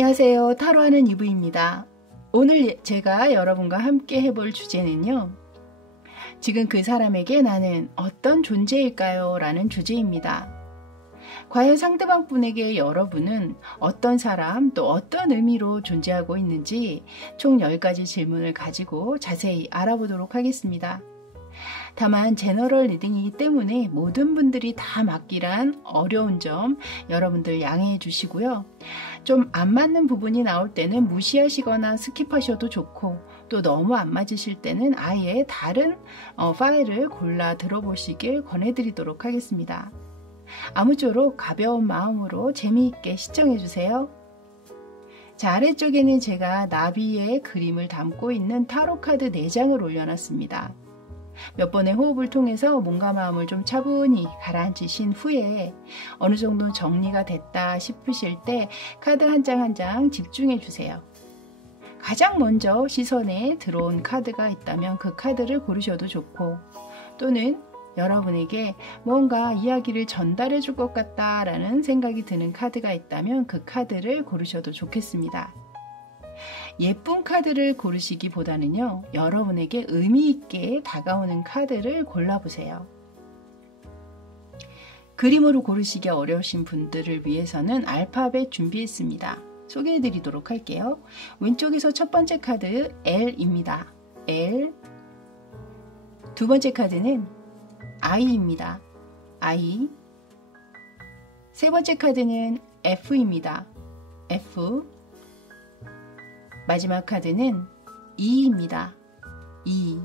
안녕하세요. 타로하는 이브입니다. 오늘 제가 여러분과 함께 해볼 주제는요. 지금 그 사람에게 나는 어떤 존재일까요? 라는 주제입니다. 과연 상대방 분에게 여러분은 어떤 사람 또 어떤 의미로 존재하고 있는지 총 10가지 질문을 가지고 자세히 알아보도록 하겠습니다. 다만 제너럴 리딩이기 때문에 모든 분들이 다 맞기란 어려운 점 여러분들 양해해 주시고요. 좀 안 맞는 부분이 나올 때는 무시하시거나 스킵하셔도 좋고, 또 너무 안 맞으실 때는 아예 다른 파일을 골라 들어보시길 권해드리도록 하겠습니다. 아무쪼록 가벼운 마음으로 재미있게 시청해 주세요. 자, 아래쪽에는 제가 나비의 그림을 담고 있는 타로 카드 4장을 올려놨습니다. 몇 번의 호흡을 통해서 몸과 마음을 좀 차분히 가라앉히신 후에 어느 정도 정리가 됐다 싶으실 때 카드 한 장 한 장 집중해 주세요. 가장 먼저 시선에 들어온 카드가 있다면 그 카드를 고르셔도 좋고, 또는 여러분에게 뭔가 이야기를 전달해 줄 것 같다라는 생각이 드는 카드가 있다면 그 카드를 고르셔도 좋겠습니다. 예쁜 카드를 고르시기보다는요, 여러분에게 의미 있게 다가오는 카드를 골라보세요. 그림으로 고르시기 어려우신 분들을 위해서는 알파벳 준비했습니다. 소개해 드리도록 할게요. 왼쪽에서 첫 번째 카드 L입니다. L. 두 번째 카드는 I입니다. I. 세 번째 카드는 F입니다. F. 마지막 카드는 E입니다. E.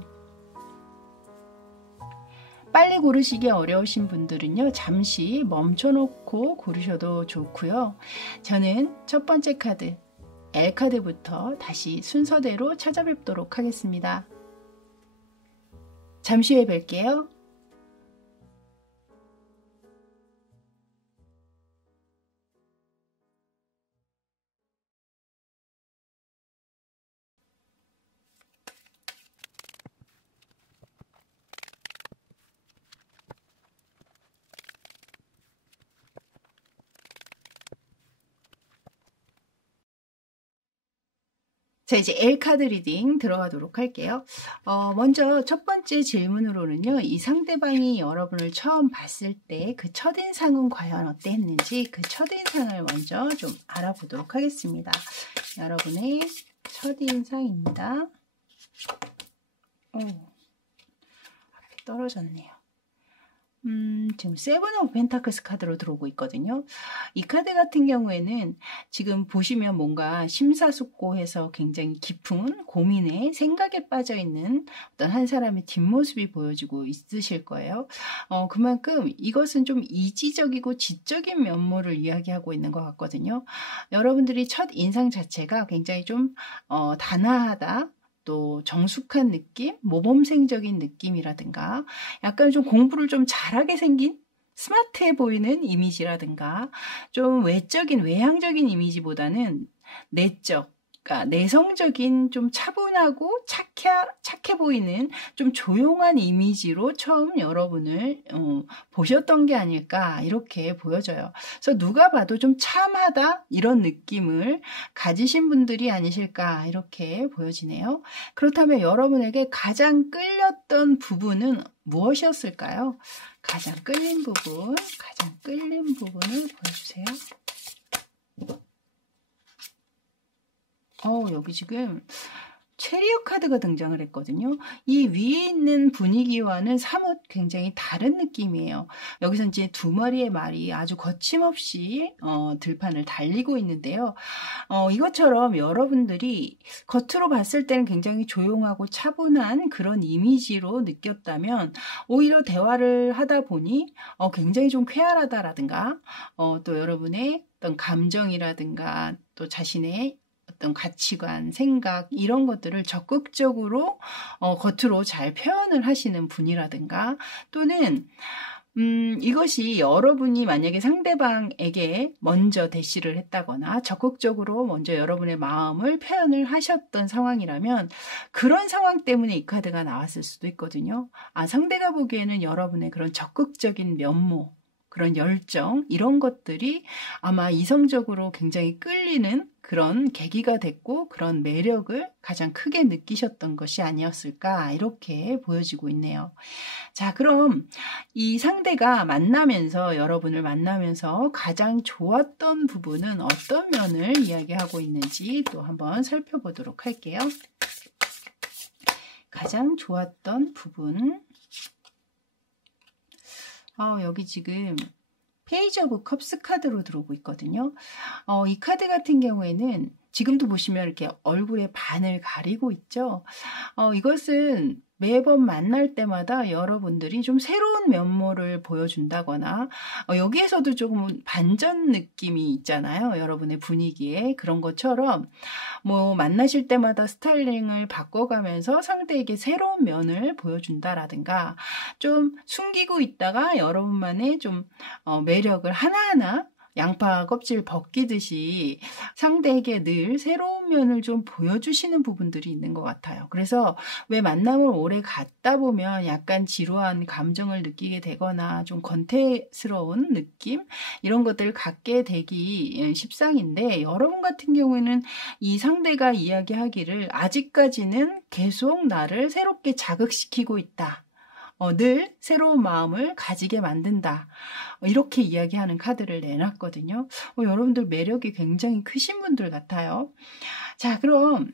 빨리 고르시기 어려우신 분들은요, 잠시 멈춰놓고 고르셔도 좋고요. 저는 첫 번째 카드, L 카드부터 다시 순서대로 찾아뵙도록 하겠습니다. 잠시 후에 뵐게요. 자, 이제 L카드 리딩 들어가도록 할게요. 먼저 첫 번째 질문으로는요, 이 상대방이 여러분을 처음 봤을 때 그 첫인상은 과연 어땠는지 그 첫인상을 먼저 좀 알아보도록 하겠습니다. 여러분의 첫인상입니다. 앞에 떨어졌네요. 지금 세븐 오브 펜타클스 카드로 들어오고 있거든요. 이 카드 같은 경우에는 지금 보시면 뭔가 심사숙고해서 굉장히 깊은 고민에 생각에 빠져 있는 어떤 한 사람의 뒷모습이 보여지고 있으실 거예요. 그만큼 이것은 좀 이지적이고 지적인 면모를 이야기하고 있는 것 같거든요. 여러분들이 첫 인상 자체가 굉장히 좀 단아하다, 또 정숙한 느낌, 모범생적인 느낌이라든가 약간 좀 공부를 좀 잘하게 생긴 스마트해 보이는 이미지라든가 좀 외적인 외향적인 이미지보다는 내적, 그러니까 내성적인 좀 차분하고 착해 보이는 좀 조용한 이미지로 처음 여러분을 보셨던 게 아닐까 이렇게 보여져요. 그래서 누가 봐도 좀 참하다 이런 느낌을 가지신 분들이 아니실까 이렇게 보여지네요. 그렇다면 여러분에게 가장 끌렸던 부분은 무엇이었을까요? 가장 끌린 부분을 보여주세요. 여기 지금 체리엇 카드가 등장을 했거든요. 이 위에 있는 분위기와는 사뭇 굉장히 다른 느낌이에요. 여기서 이제 두 마리의 말이 아주 거침없이 들판을 달리고 있는데요. 이것처럼 여러분들이 겉으로 봤을 때는 굉장히 조용하고 차분한 그런 이미지로 느꼈다면 오히려 대화를 하다 보니 굉장히 좀 쾌활하다라든가 또 여러분의 어떤 감정이라든가 또 자신의 어떤 가치관, 생각 이런 것들을 적극적으로 겉으로 잘 표현을 하시는 분이라든가, 또는 이것이 여러분이 만약에 상대방에게 먼저 대시를 했다거나 적극적으로 먼저 여러분의 마음을 표현을 하셨던 상황이라면 그런 상황 때문에 이 카드가 나왔을 수도 있거든요. 상대가 보기에는 여러분의 그런 적극적인 면모, 그런 열정 이런 것들이 아마 이성적으로 굉장히 끌리는 그런 계기가 됐고 그런 매력을 가장 크게 느끼셨던 것이 아니었을까 이렇게 보여지고 있네요. 자, 그럼 이 상대가 여러분을 만나면서 가장 좋았던 부분은 어떤 면을 이야기하고 있는지 또 한번 살펴보도록 할게요. 가장 좋았던 부분. 여기 지금 페이지 오브 컵스 카드로 들어오고 있거든요. 이 카드 같은 경우에는 지금도 보시면 이렇게 얼굴의 반을 가리고 있죠. 이것은 매번 만날 때마다 여러분들이 좀 새로운 면모를 보여준다거나 여기에서도 조금 반전 느낌이 있잖아요. 여러분의 분위기에. 그런 것처럼 뭐 만나실 때마다 스타일링을 바꿔가면서 상대에게 새로운 면을 보여준다라든가 좀 숨기고 있다가 여러분만의 좀 매력을 하나하나 양파 껍질 벗기듯이 상대에게 늘 새로운 면을 좀 보여주시는 부분들이 있는 것 같아요. 그래서 왜 만남을 오래 갖다 보면 약간 지루한 감정을 느끼게 되거나 좀 권태스러운 느낌 이런 것들을 갖게 되기 십상인데, 여러분 같은 경우에는 이 상대가 이야기하기를 아직까지는 계속 나를 새롭게 자극시키고 있다. 늘 새로운 마음을 가지게 만든다. 이렇게 이야기하는 카드를 내놨거든요. 여러분들 매력이 굉장히 크신 분들 같아요. 자, 그럼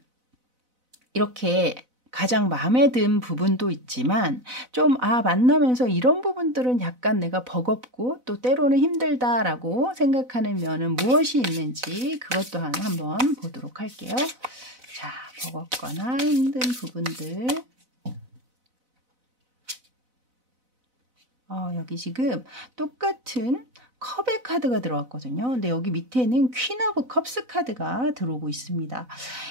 이렇게 가장 마음에 든 부분도 있지만 좀 만나면서 이런 부분들은 약간 내가 버겁고 또 때로는 힘들다라고 생각하는 면은 무엇이 있는지 그것 또한 한번 보도록 할게요. 자, 버겁거나 힘든 부분들. 여기 지금 똑같은 컵의 카드가 들어왔거든요. 근데 여기 밑에는 퀸 오브 컵스 카드가 들어오고 있습니다.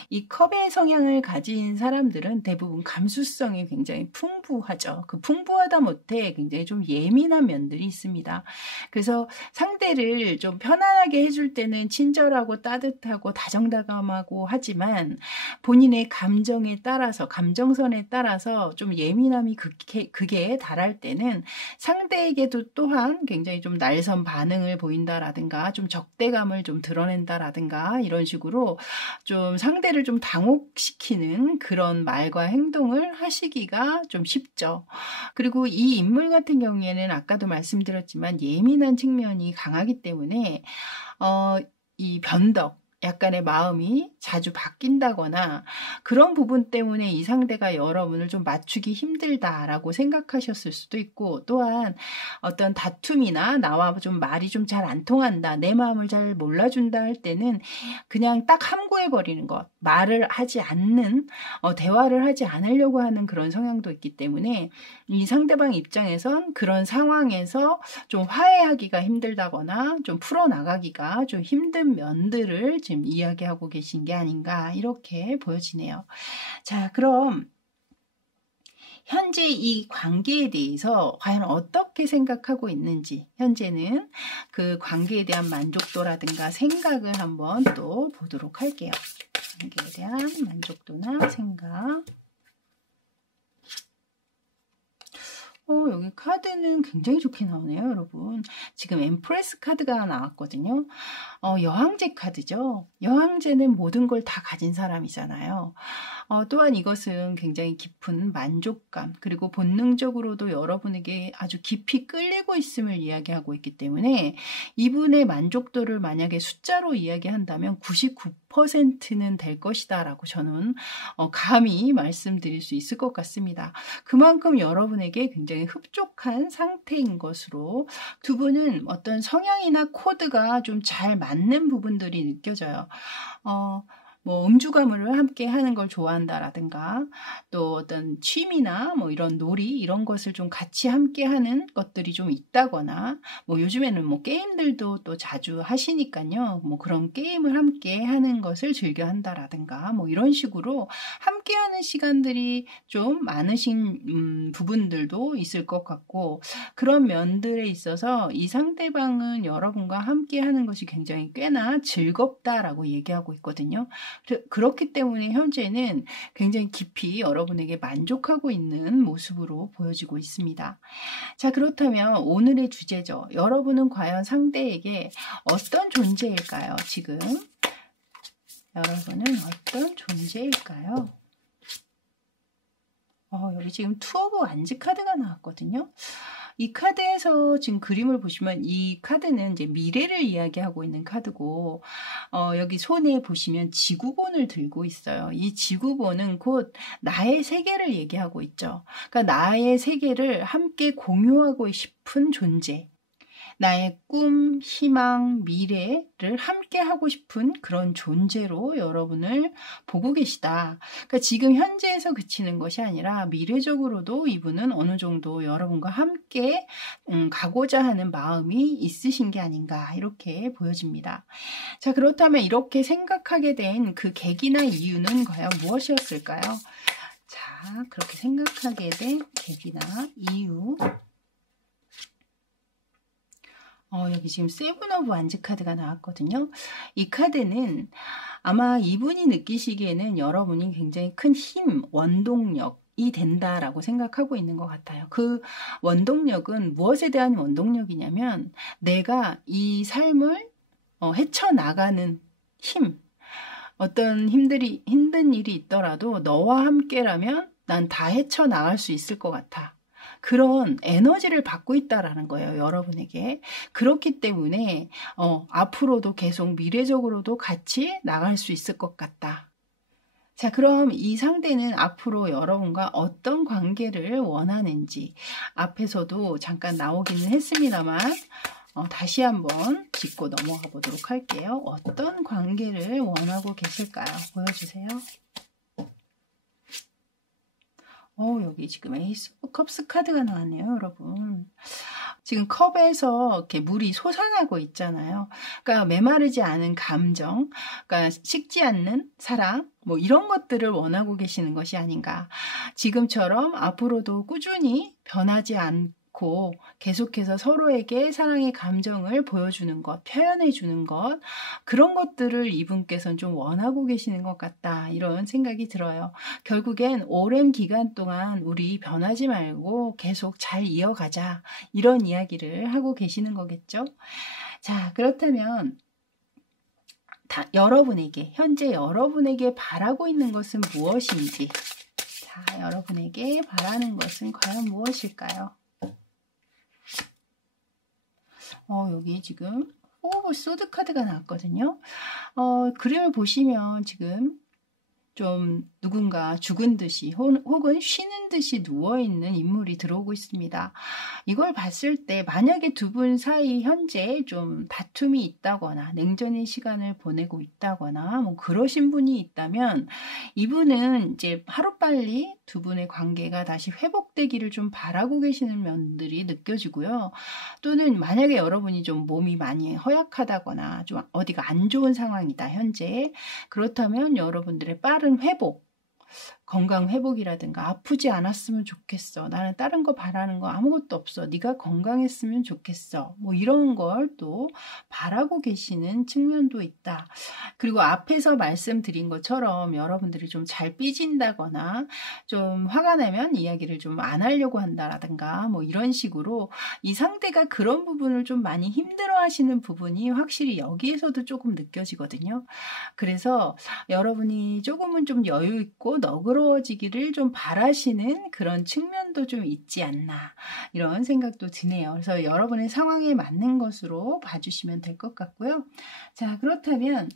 이 컵의 성향을 가진 사람들은 대부분 감수성이 굉장히 풍부하죠. 그 풍부하다 못해 굉장히 좀 예민한 면들이 있습니다. 그래서 상대를 좀 편안하게 해줄 때는 친절하고 따뜻하고 다정다감하고 하지만 본인의 감정에 따라서, 감정선에 따라서 좀 예민함이 극에 달할 때는 상대에게도 또한 굉장히 좀 날선 반응을 보인다라든가 좀 적대감을 좀 드러낸다라든가 이런 식으로 좀 상대를 좀 당혹시키는 그런 말과 행동을 하시기가 좀 쉽죠. 그리고 이 인물 같은 경우에는 아까도 말씀드렸지만 예민한 측면이 강하기 때문에 이 변덕, 약간의 마음이 자주 바뀐다거나 그런 부분 때문에 이 상대가 여러분을 좀 맞추기 힘들다라고 생각하셨을 수도 있고, 또한 어떤 다툼이나 나와 좀 말이 좀 잘 안 통한다, 내 마음을 잘 몰라준다 할 때는 그냥 딱 함구해버리는 것, 말을 하지 않는, 대화를 하지 않으려고 하는 그런 성향도 있기 때문에 이 상대방 입장에선 그런 상황에서 좀 화해하기가 힘들다거나 좀 풀어나가기가 좀 힘든 면들을 지금 이야기하고 계신 게 아닌가 이렇게 보여지네요. 자, 그럼 현재 이 관계에 대해서 과연 어떻게 생각하고 있는지, 현재는 그 관계에 대한 만족도라든가 생각을 한번 또 보도록 할게요. 관계에 대한 만족도나 생각. 여기 카드는 굉장히 좋게 나오네요, 여러분. 지금 엠프레스 카드가 나왔거든요. 여왕제 카드죠. 여왕제는 모든 걸 다 가진 사람이잖아요. 또한 이것은 굉장히 깊은 만족감, 그리고 본능적으로도 여러분에게 아주 깊이 끌리고 있음을 이야기하고 있기 때문에 이분의 만족도를 만약에 숫자로 이야기한다면 99%는 될 것이다 라고 저는 감히 말씀드릴 수 있을 것 같습니다. 그만큼 여러분에게 굉장히 흡족한 상태인 것으로 두 분은 어떤 성향이나 코드가 좀 잘 맞는 부분들이 느껴져요. 뭐 음주가물을 함께 하는 걸 좋아한다라든가 또 어떤 취미나 뭐 이런 놀이 이런 것을 좀 같이 함께 하는 것들이 좀 있다거나, 뭐 요즘에는 뭐 게임들도 또 자주 하시니까요. 뭐 그런 게임을 함께 하는 것을 즐겨 한다라든가 뭐 이런 식으로 함께 하는 시간들이 좀 많으신 부분들도 있을 것 같고, 그런 면들에 있어서 이 상대방은 여러분과 함께 하는 것이 굉장히 꽤나 즐겁다라고 얘기하고 있거든요. 그렇기 때문에 현재는 굉장히 깊이 여러분에게 만족하고 있는 모습으로 보여지고 있습니다. 자, 그렇다면 오늘의 주제죠. 여러분은 과연 상대에게 어떤 존재일까요? 지금 여러분은 어떤 존재일까요? 여기 지금 투 오브 완즈 카드가 나왔거든요. 이 카드에서 지금 그림을 보시면 이 카드는 이제 미래를 이야기하고 있는 카드고, 여기 손에 보시면 지구본을 들고 있어요. 이 지구본은 곧 나의 세계를 얘기하고 있죠. 그러니까 나의 세계를 함께 공유하고 싶은 존재. 나의 꿈, 희망, 미래를 함께 하고 싶은 그런 존재로 여러분을 보고 계시다. 그러니까 지금 현재에서 그치는 것이 아니라 미래적으로도 이분은 어느 정도 여러분과 함께 가고자 하는 마음이 있으신 게 아닌가 이렇게 보여집니다. 자, 그렇다면 이렇게 생각하게 된 그 계기나 이유는 과연 무엇이었을까요? 자, 그렇게 생각하게 된 계기나 이유. 여기 지금 세븐 오브 완즈 카드가 나왔거든요. 이 카드는 아마 이분이 느끼시기에는 여러분이 굉장히 큰 힘, 원동력이 된다라고 생각하고 있는 것 같아요. 그 원동력은 무엇에 대한 원동력이냐면 내가 이 삶을 헤쳐나가는 힘, 어떤 힘든 일이 있더라도 너와 함께라면 난 다 헤쳐나갈 수 있을 것 같아. 그런 에너지를 받고 있다라는 거예요, 여러분에게. 그렇기 때문에 앞으로도 계속 미래적으로도 같이 나갈 수 있을 것 같다. 자, 그럼 이 상대는 앞으로 여러분과 어떤 관계를 원하는지 앞에서도 잠깐 나오기는 했습니다만 다시 한번 짚고 넘어가 보도록 할게요. 어떤 관계를 원하고 계실까요? 보여주세요. 여기 지금 에이스 오브 컵스 카드가 나왔네요, 여러분. 지금 컵에서 이렇게 물이 솟아나고 있잖아요. 그러니까 메마르지 않은 감정, 그러니까 식지 않는 사랑, 뭐 이런 것들을 원하고 계시는 것이 아닌가. 지금처럼 앞으로도 꾸준히 변하지 않고 계속해서 서로에게 사랑의 감정을 보여주는 것, 표현해 주는 것, 그런 것들을 이분께서는 좀 원하고 계시는 것 같다, 이런 생각이 들어요. 결국엔 오랜 기간 동안 우리 변하지 말고 계속 잘 이어가자, 이런 이야기를 하고 계시는 거겠죠. 자, 그렇다면 여러분에게, 현재 여러분에게 바라고 있는 것은 무엇인지, 자, 여러분에게 바라는 것은 과연 무엇일까요? 여기 지금 오브 소드 카드가 나왔거든요. 그림을 보시면 지금 좀 누군가 죽은 듯이 혹은 쉬는 듯이 누워있는 인물이 들어오고 있습니다. 이걸 봤을 때 만약에 두 분 사이 현재 좀 다툼이 있다거나 냉전의 시간을 보내고 있다거나 뭐 그러신 분이 있다면 이분은 이제 하루빨리 두 분의 관계가 다시 회복되기를 좀 바라고 계시는 면들이 느껴지고요. 또는 만약에 여러분이 좀 몸이 많이 허약하다거나 좀 어디가 안 좋은 상황이다 현재, 그렇다면 여러분들의 빠른 회복, 건강 회복이라든가 아프지 않았으면 좋겠어. 나는 다른 거 바라는 거 아무것도 없어. 네가 건강했으면 좋겠어. 뭐 이런 걸 또 바라고 계시는 측면도 있다. 그리고 앞에서 말씀드린 것처럼 여러분들이 좀 잘 삐진다거나 좀 화가 나면 이야기를 좀 안 하려고 한다라든가 뭐 이런 식으로 이 상대가 그런 부분을 좀 많이 힘들어 하시는 부분이 확실히 여기에서도 조금 느껴지거든요. 그래서 여러분이 조금은 좀 여유 있고 너그러워지기를 좀 바라시는 그런 측면도 좀 있지 않나, 이런 생각도 드네요. 그래서 여러분의 상황에 맞는 것으로 봐주시면 될 것 같고요. 자, 그렇다면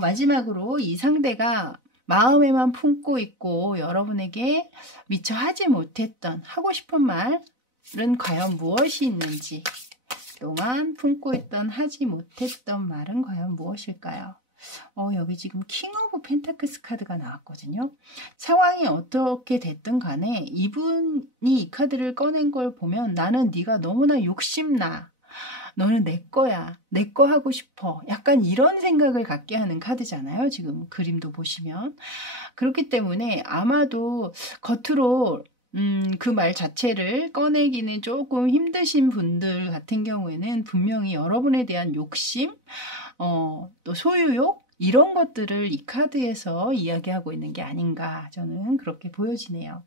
마지막으로 이 상대가 마음에만 품고 있고 여러분에게 미처 하지 못했던 하고 싶은 말은 과연 무엇이 있는지, 또한 품고 있던 하지 못했던 말은 과연 무엇일까요? 여기 지금 킹 오브 펜타클스 카드가 나왔거든요. 상황이 어떻게 됐든 간에 이분이 이 카드를 꺼낸 걸 보면 나는 네가 너무나 욕심나, 너는 내 거야, 내 거 하고 싶어, 약간 이런 생각을 갖게 하는 카드잖아요. 지금 그림도 보시면. 그렇기 때문에 아마도 겉으로 그 말 자체를 꺼내기는 조금 힘드신 분들 같은 경우에는 분명히 여러분에 대한 욕심, 또 소유욕, 이런 것들을 이 카드에서 이야기하고 있는 게 아닌가, 저는 그렇게 보여지네요.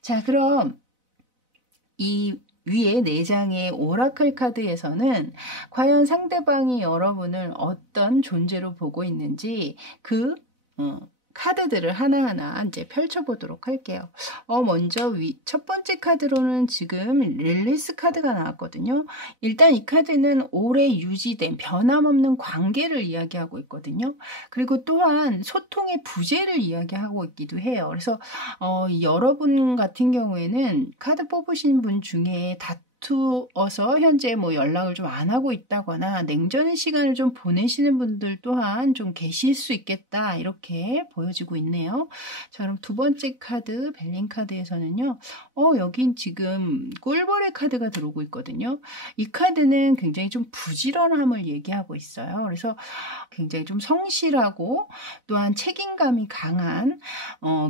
자, 그럼 이 위에 4장의 오라클 카드에서는 과연 상대방이 여러분을 어떤 존재로 보고 있는지 그 카드들을 하나하나 이제 펼쳐보도록 할게요. 먼저 첫 번째 카드로는 지금 릴리스 카드가 나왔거든요. 일단 이 카드는 오래 유지된 변함없는 관계를 이야기하고 있거든요. 그리고 또한 소통의 부재를 이야기하고 있기도 해요. 그래서 여러분 같은 경우에는 카드 뽑으신 분 중에 다투어서 현재 뭐 연락을 좀 안 하고 있다거나 냉전의 시간을 좀 보내시는 분들 또한 좀 계실 수 있겠다, 이렇게 보여지고 있네요. 자, 그럼 두 번째 카드 벨린 카드에서는요, 여긴 지금 꿀벌의 카드가 들어오고 있거든요. 이 카드는 굉장히 좀 부지런함을 얘기하고 있어요. 그래서 굉장히 좀 성실하고 또한 책임감이 강한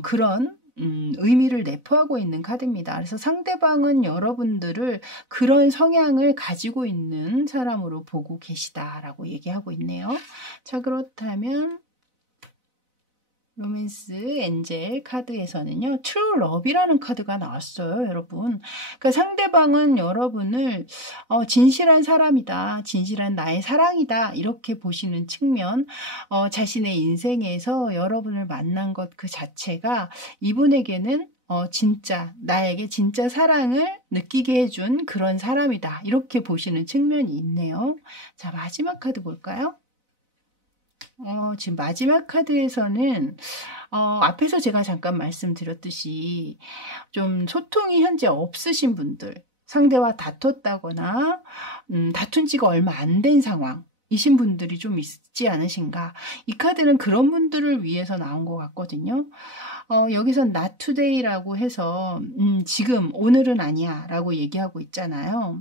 그런 의미를 내포하고 있는 카드입니다. 그래서 상대방은 여러분들을 그런 성향을 가지고 있는 사람으로 보고 계시다라고 얘기하고 있네요. 자, 그렇다면 로맨스 엔젤 카드에서는요, 트루 러브이라는 카드가 나왔어요, 여러분. 그러니까 상대방은 여러분을 진실한 사람이다, 진실한 나의 사랑이다, 이렇게 보시는 측면, 자신의 인생에서 여러분을 만난 것 그 자체가 이분에게는 진짜 나에게 진짜 사랑을 느끼게 해준 그런 사람이다, 이렇게 보시는 측면이 있네요. 자, 마지막 카드 볼까요? 지금 마지막 카드에서는 앞에서 제가 잠깐 말씀드렸듯이 좀 소통이 현재 없으신 분들, 상대와 다퉜다거나 다툰 지가 얼마 안 된 상황이신 분들이 좀 있지 않으신가. 이 카드는 그런 분들을 위해서 나온 것 같거든요. 여기선 not today라고 해서 지금, 오늘은 아니야 라고 얘기하고 있잖아요.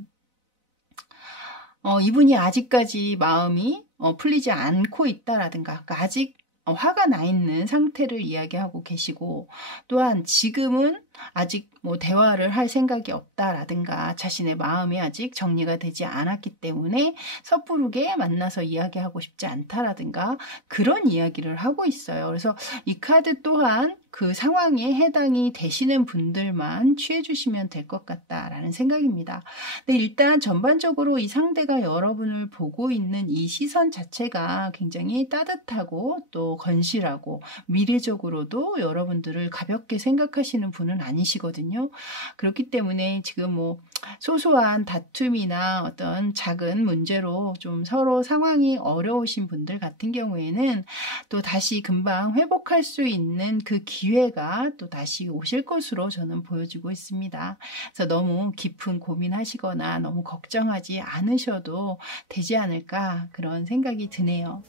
이분이 아직까지 마음이 풀리지 않고 있다라든가, 그러니까 아직 화가 나 있는 상태를 이야기하고 계시고, 또한 지금은 아직 뭐 대화를 할 생각이 없다라든가, 자신의 마음이 아직 정리가 되지 않았기 때문에 섣부르게 만나서 이야기하고 싶지 않다라든가, 그런 이야기를 하고 있어요. 그래서 이 카드 또한 그 상황에 해당이 되시는 분들만 취해 주시면 될 것 같다라는 생각입니다. 근데 일단 전반적으로 이 상대가 여러분을 보고 있는 이 시선 자체가 굉장히 따뜻하고 또 건실하고 미래적으로도 여러분들을 가볍게 생각하시는 분은 아니시거든요. 그렇기 때문에 지금 뭐 소소한 다툼이나 어떤 작은 문제로 좀 서로 상황이 어려우신 분들 같은 경우에는 또 다시 금방 회복할 수 있는 그 기회가 또 다시 오실 것으로 저는 보여지고 있습니다. 그래서 너무 깊은 고민하시거나 너무 걱정하지 않으셔도 되지 않을까, 그런 생각이 드네요.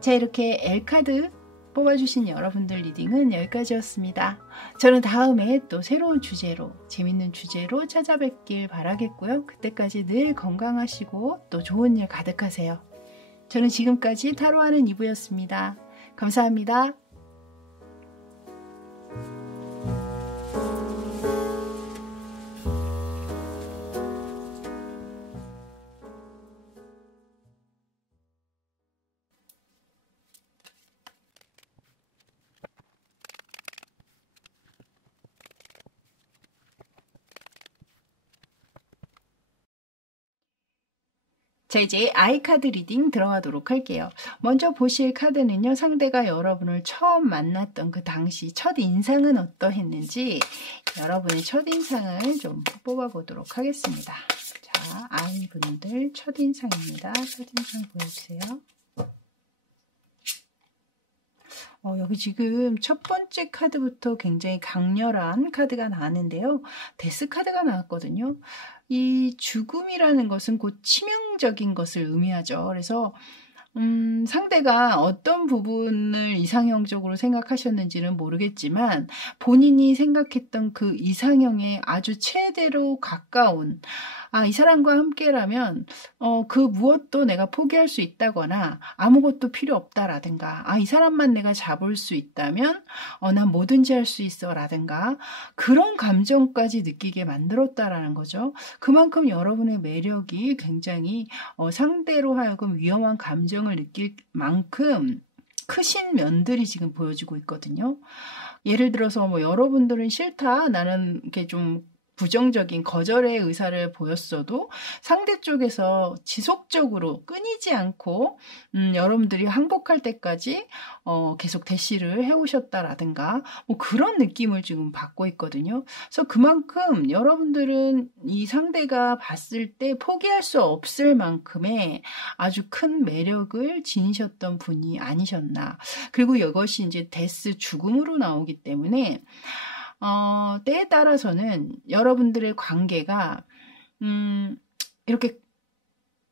자, 이렇게 L카드 뽑아주신 여러분들 리딩은 여기까지였습니다. 저는 다음에 또 새로운 주제로, 재밌는 주제로 찾아뵙길 바라겠고요. 그때까지 늘 건강하시고 또 좋은 일 가득하세요. 저는 지금까지 타로하는 이브였습니다. 감사합니다. 자, 이제 아이카드 리딩 들어가도록 할게요. 먼저 보실 카드는요, 상대가 여러분을 처음 만났던 그 당시 첫 인상은 어떠했는지 여러분의 첫 인상을 좀 뽑아보도록 하겠습니다. 자, 아이분들 첫 인상입니다. 첫 인상 보여주세요. 여기 지금 첫 번째 카드부터 굉장히 강렬한 카드가 나왔는데요. 데스 카드가 나왔거든요. 이 죽음이라는 것은 곧 치명적인 것을 의미하죠. 그래서 상대가 어떤 부분을 이상형적으로 생각하셨는지는 모르겠지만 본인이 생각했던 그 이상형에 아주 최대로 가까운, 이 사람과 함께라면 그 무엇도 내가 포기할 수 있다거나 아무것도 필요 없다라든가, 이 사람만 내가 잡을 수 있다면 난 뭐든지 할 수 있어 라든가, 그런 감정까지 느끼게 만들었다라는 거죠. 그만큼 여러분의 매력이 굉장히 상대로 하여금 위험한 감정을 느낄 만큼 크신 면들이 지금 보여지고 있거든요. 예를 들어서 뭐 여러분들은 싫다, 나는 이렇게 좀 부정적인 거절의 의사를 보였어도 상대 쪽에서 지속적으로 끊이지 않고 여러분들이 항복할 때까지 계속 대시를 해오셨다라든가 뭐 그런 느낌을 지금 받고 있거든요. 그래서 그만큼 여러분들은 이 상대가 봤을 때 포기할 수 없을 만큼의 아주 큰 매력을 지니셨던 분이 아니셨나. 그리고 이것이 이제 데스 죽음으로 나오기 때문에 때에 따라서는 여러분들의 관계가 이렇게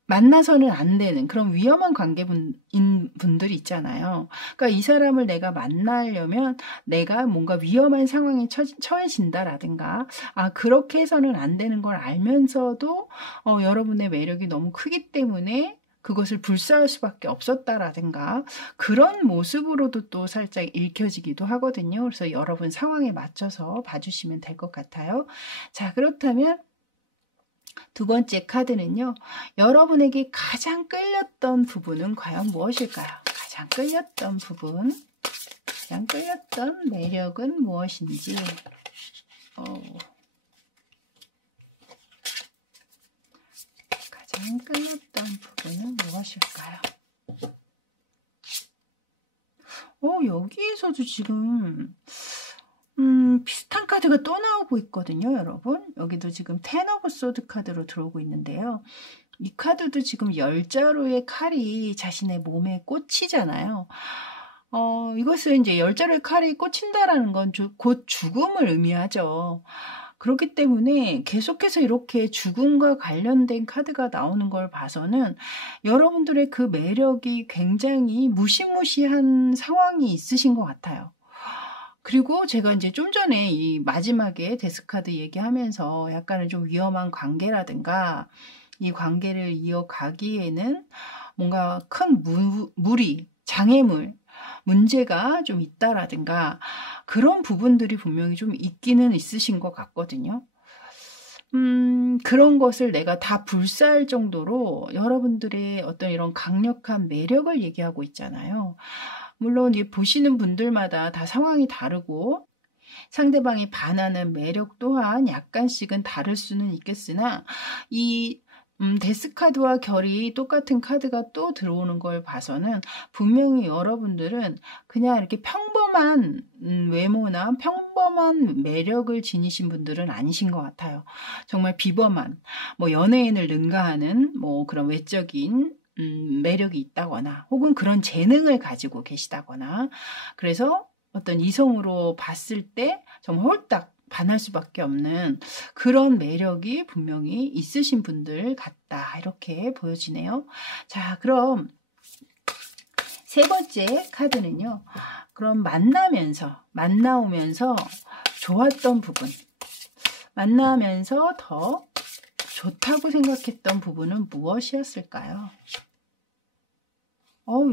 만나서는 안 되는 그런 위험한 관계인 분들이 있잖아요. 그러니까 이 사람을 내가 만나려면 내가 뭔가 위험한 상황에 처해진다라든가 그렇게 해서는 안 되는 걸 알면서도 여러분의 매력이 너무 크기 때문에 그것을 불사할 수밖에 없었다라든가 그런 모습으로도 또 살짝 읽혀지기도 하거든요. 그래서 여러분 상황에 맞춰서 봐주시면 될 것 같아요. 자, 그렇다면 두 번째 카드는요. 여러분에게 가장 끌렸던 부분은 과연 무엇일까요? 가장 끌렸던 부분, 가장 끌렸던 매력은 무엇인지. 가장 끌렸던 부분은 무엇일까요? 여기에서도 지금 비슷한 카드가 또 나오고 있거든요, 여러분. 여기도 지금 텐 오브 소드 카드로 들어오고 있는데요. 이 카드도 지금 열자루의 칼이 자신의 몸에 꽂히잖아요. 이것은 이제 열자루의 칼이 꽂힌다라는 건 곧 죽음을 의미하죠. 그렇기 때문에 계속해서 이렇게 죽음과 관련된 카드가 나오는 걸 봐서는 여러분들의 그 매력이 굉장히 무시무시한 상황이 있으신 것 같아요. 그리고 제가 이제 좀 전에 이 마지막에 데스카드 얘기하면서 약간은 좀 위험한 관계라든가 이 관계를 이어가기에는 뭔가 큰 무리, 장애물, 문제가 좀 있다라든가 그런 부분들이 분명히 좀 있기는 있으신 것 같거든요. 그런 것을 내가 다 불사할 정도로 여러분들의 어떤 이런 강력한 매력을 얘기하고 있잖아요. 물론 보시는 분들마다 다 상황이 다르고 상대방이 반하는 매력 또한 약간씩은 다를 수는 있겠으나 이 데스카드와 결이 똑같은 카드가 또 들어오는 걸 봐서는 분명히 여러분들은 그냥 이렇게 평범한 외모나 평범한 매력을 지니신 분들은 아니신 것 같아요. 정말 비범한 뭐 연예인을 능가하는 뭐 그런 외적인 매력이 있다거나 혹은 그런 재능을 가지고 계시다거나 그래서 어떤 이성으로 봤을 때 정말 홀딱 반할 수밖에 없는 그런 매력이 분명히 있으신 분들 같다 이렇게 보여지네요. 자, 그럼 세 번째 카드는요. 그럼 만나오면서 좋았던 부분, 만나면서 더 좋다고 생각했던 부분은 무엇이었을까요?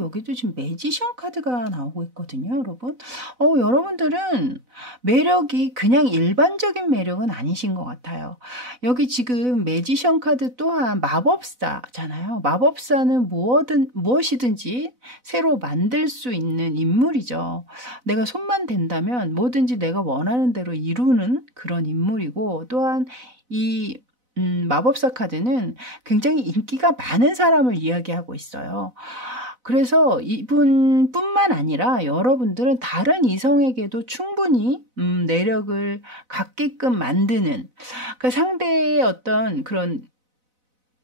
여기도 지금 매지션 카드가 나오고 있거든요, 여러분. 여러분들은 매력이 그냥 일반적인 매력은 아니신 것 같아요. 여기 지금 매지션 카드 또한 마법사잖아요. 마법사는 무엇이든지 새로 만들 수 있는 인물이죠. 내가 손만 댄다면 뭐든지 내가 원하는 대로 이루는 그런 인물이고 또한 이 마법사 카드는 굉장히 인기가 많은 사람을 이야기하고 있어요. 그래서 이분뿐만 아니라 여러분들은 다른 이성에게도 충분히 매력을 갖게끔 만드는 그러니까 상대의 어떤 그런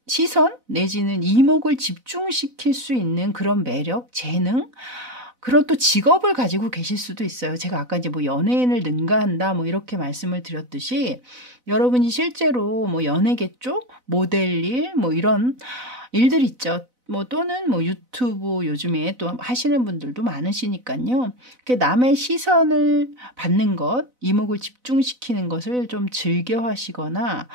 시선 내지는 이목을 집중시킬 수 있는 그런 매력, 재능 그런 또 직업을 가지고 계실 수도 있어요. 제가 아까 이제 뭐 연예인을 능가한다 뭐 이렇게 말씀을 드렸듯이 여러분이 실제로 뭐 연예계 쪽 모델 일 뭐 이런 일들 있죠. 뭐 또는 뭐 유튜브 요즘에 또 하시는 분들도 많으시니까요. 남의 시선을 받는 것, 이목을 집중시키는 것을 좀 즐겨 하시거나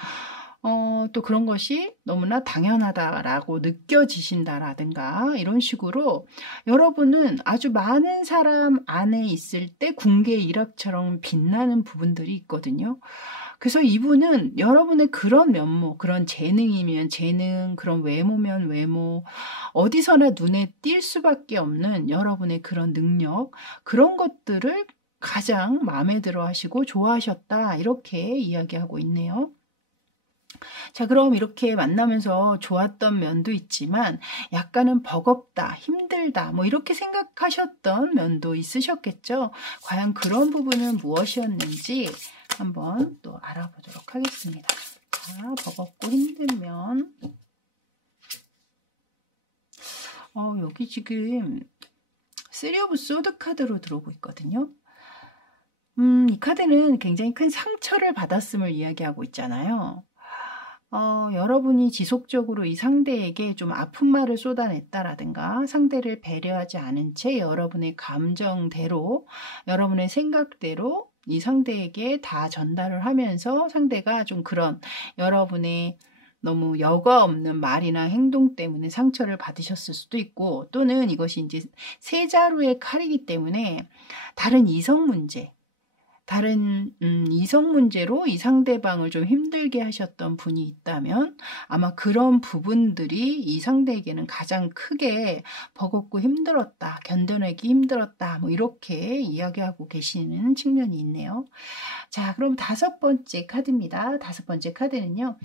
또 그런 것이 너무나 당연하다라고 느껴지신다라든가 이런 식으로 여러분은 아주 많은 사람 안에 있을 때 궁계 일학처럼 빛나는 부분들이 있거든요. 그래서 이분은 여러분의 그런 면모, 그런 재능이면 재능, 그런 외모면 외모, 어디서나 눈에 띌 수밖에 없는 여러분의 그런 능력, 그런 것들을 가장 마음에 들어 하시고 좋아하셨다. 이렇게 이야기하고 있네요. 자, 그럼 이렇게 만나면서 좋았던 면도 있지만 약간은 버겁다, 힘들다, 뭐 이렇게 생각하셨던 면도 있으셨겠죠? 과연 그런 부분은 무엇이었는지 한번 또 알아보도록 하겠습니다. 자, 버겁고 힘든 면. 여기 지금 3 오브 소드 카드로 들어오고 있거든요. 이 카드는 굉장히 큰 상처를 받았음을 이야기하고 있잖아요. 여러분이 지속적으로 이 상대에게 좀 아픈 말을 쏟아냈다라든가 상대를 배려하지 않은 채 여러분의 감정대로, 여러분의 생각대로 이 상대에게 다 전달을 하면서 상대가 좀 그런 여러분의 너무 여과 없는 말이나 행동 때문에 상처를 받으셨을 수도 있고, 또는 이것이 이제 세 자루의 칼이기 때문에 다른 이성 문제로 이 상대방을 좀 힘들게 하셨던 분이 있다면 아마 그런 부분들이 이 상대에게는 가장 크게 버겁고 힘들었다, 견뎌내기 힘들었다, 뭐 이렇게 이야기하고 계시는 측면이 있네요. 자, 그럼 5번째 카드입니다. 5번째 카드는요.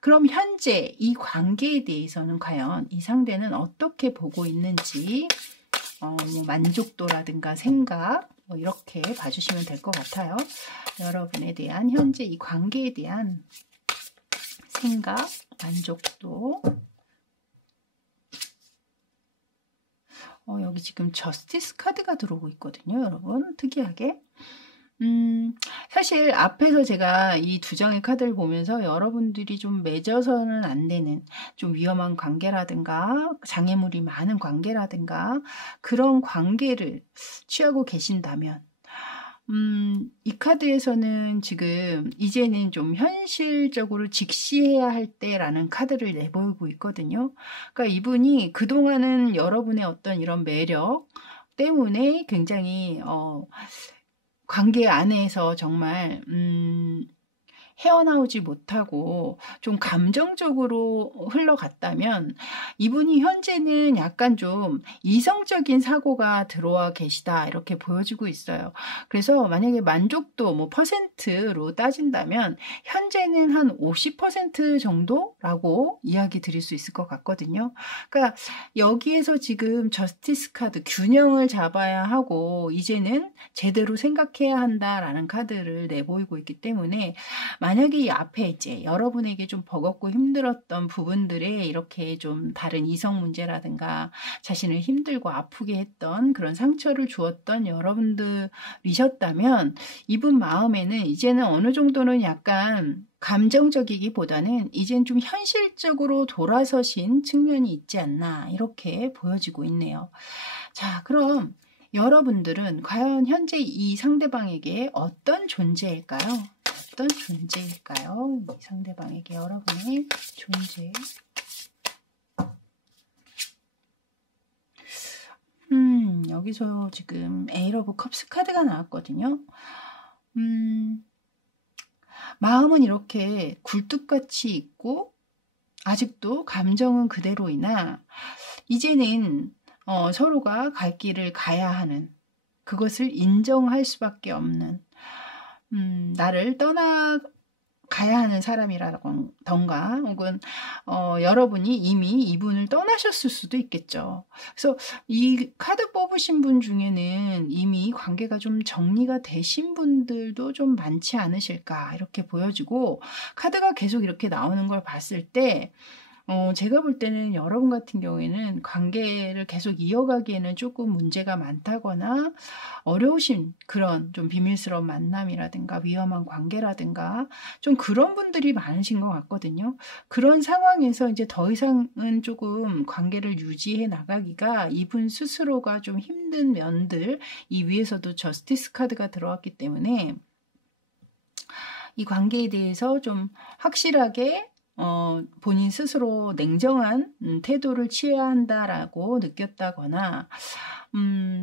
그럼 현재 이 관계에 대해서는 과연 이 상대는 어떻게 보고 있는지, 뭐 만족도라든가 생각, 뭐 이렇게 봐주시면 될 것 같아요. 여러분에 대한 현재 이 관계에 대한 생각, 만족도. 여기 지금 저스티스 카드가 들어오고 있거든요, 여러분. 특이하게. 사실 앞에서 제가 이 2장의 카드를 보면서 여러분들이 좀 맺어서는 안 되는 좀 위험한 관계라든가 장애물이 많은 관계라든가 그런 관계를 취하고 계신다면 이 카드에서는 지금 이제는 좀 현실적으로 직시해야 할 때라는 카드를 내보이고 있거든요. 그러니까 이분이 그동안은 여러분의 어떤 이런 매력 때문에 굉장히 관계 안에서 정말 헤어나오지 못하고 좀 감정적으로 흘러갔다면 이분이 현재는 약간 좀 이성적인 사고가 들어와 계시다, 이렇게 보여지고 있어요. 그래서 만약에 만족도 뭐 퍼센트로 따진다면 현재는 한 50% 정도라고 이야기 드릴 수 있을 것 같거든요. 그러니까 여기에서 지금 저스티스 카드, 균형을 잡아야 하고 이제는 제대로 생각해야 한다라는 카드를 내보이고 있기 때문에, 만약에 이 앞에 이제 여러분에게 좀 버겁고 힘들었던 부분들에 이렇게 좀 다른 이성 문제라든가 자신을 힘들고 아프게 했던 그런 상처를 주었던 여러분들이셨다면 이분 마음에는 이제는 어느 정도는 약간 감정적이기보다는 이젠 좀 현실적으로 돌아서신 측면이 있지 않나, 이렇게 보여지고 있네요. 자, 그럼 여러분들은 과연 현재 이 상대방에게 어떤 존재일까요? 어떤 존재일까요? 이 상대방에게 여러분의 존재. 여기서 지금 에이트 오브 컵스 카드가 나왔거든요. 마음은 이렇게 굴뚝같이 있고 아직도 감정은 그대로이나 이제는 서로가 갈 길을 가야 하는, 그것을 인정할 수밖에 없는, 나를 떠나가야 하는 사람이라던가 혹은 여러분이 이미 이분을 떠나셨을 수도 있겠죠. 그래서 이 카드 뽑으신 분 중에는 이미 관계가 좀 정리가 되신 분들도 좀 많지 않으실까, 이렇게 보여지고, 카드가 계속 이렇게 나오는 걸 봤을 때 제가 볼 때는 여러분 같은 경우에는 관계를 계속 이어가기에는 조금 문제가 많다거나 어려우신 그런 좀 비밀스러운 만남이라든가 위험한 관계라든가 좀 그런 분들이 많으신 것 같거든요. 그런 상황에서 이제 더 이상은 조금 관계를 유지해 나가기가 이분 스스로가 좀 힘든 면들, 이 위에서도 저스티스 카드가 들어왔기 때문에 이 관계에 대해서 좀 확실하게 본인 스스로 냉정한 태도를 취해야 한다라고 느꼈다거나,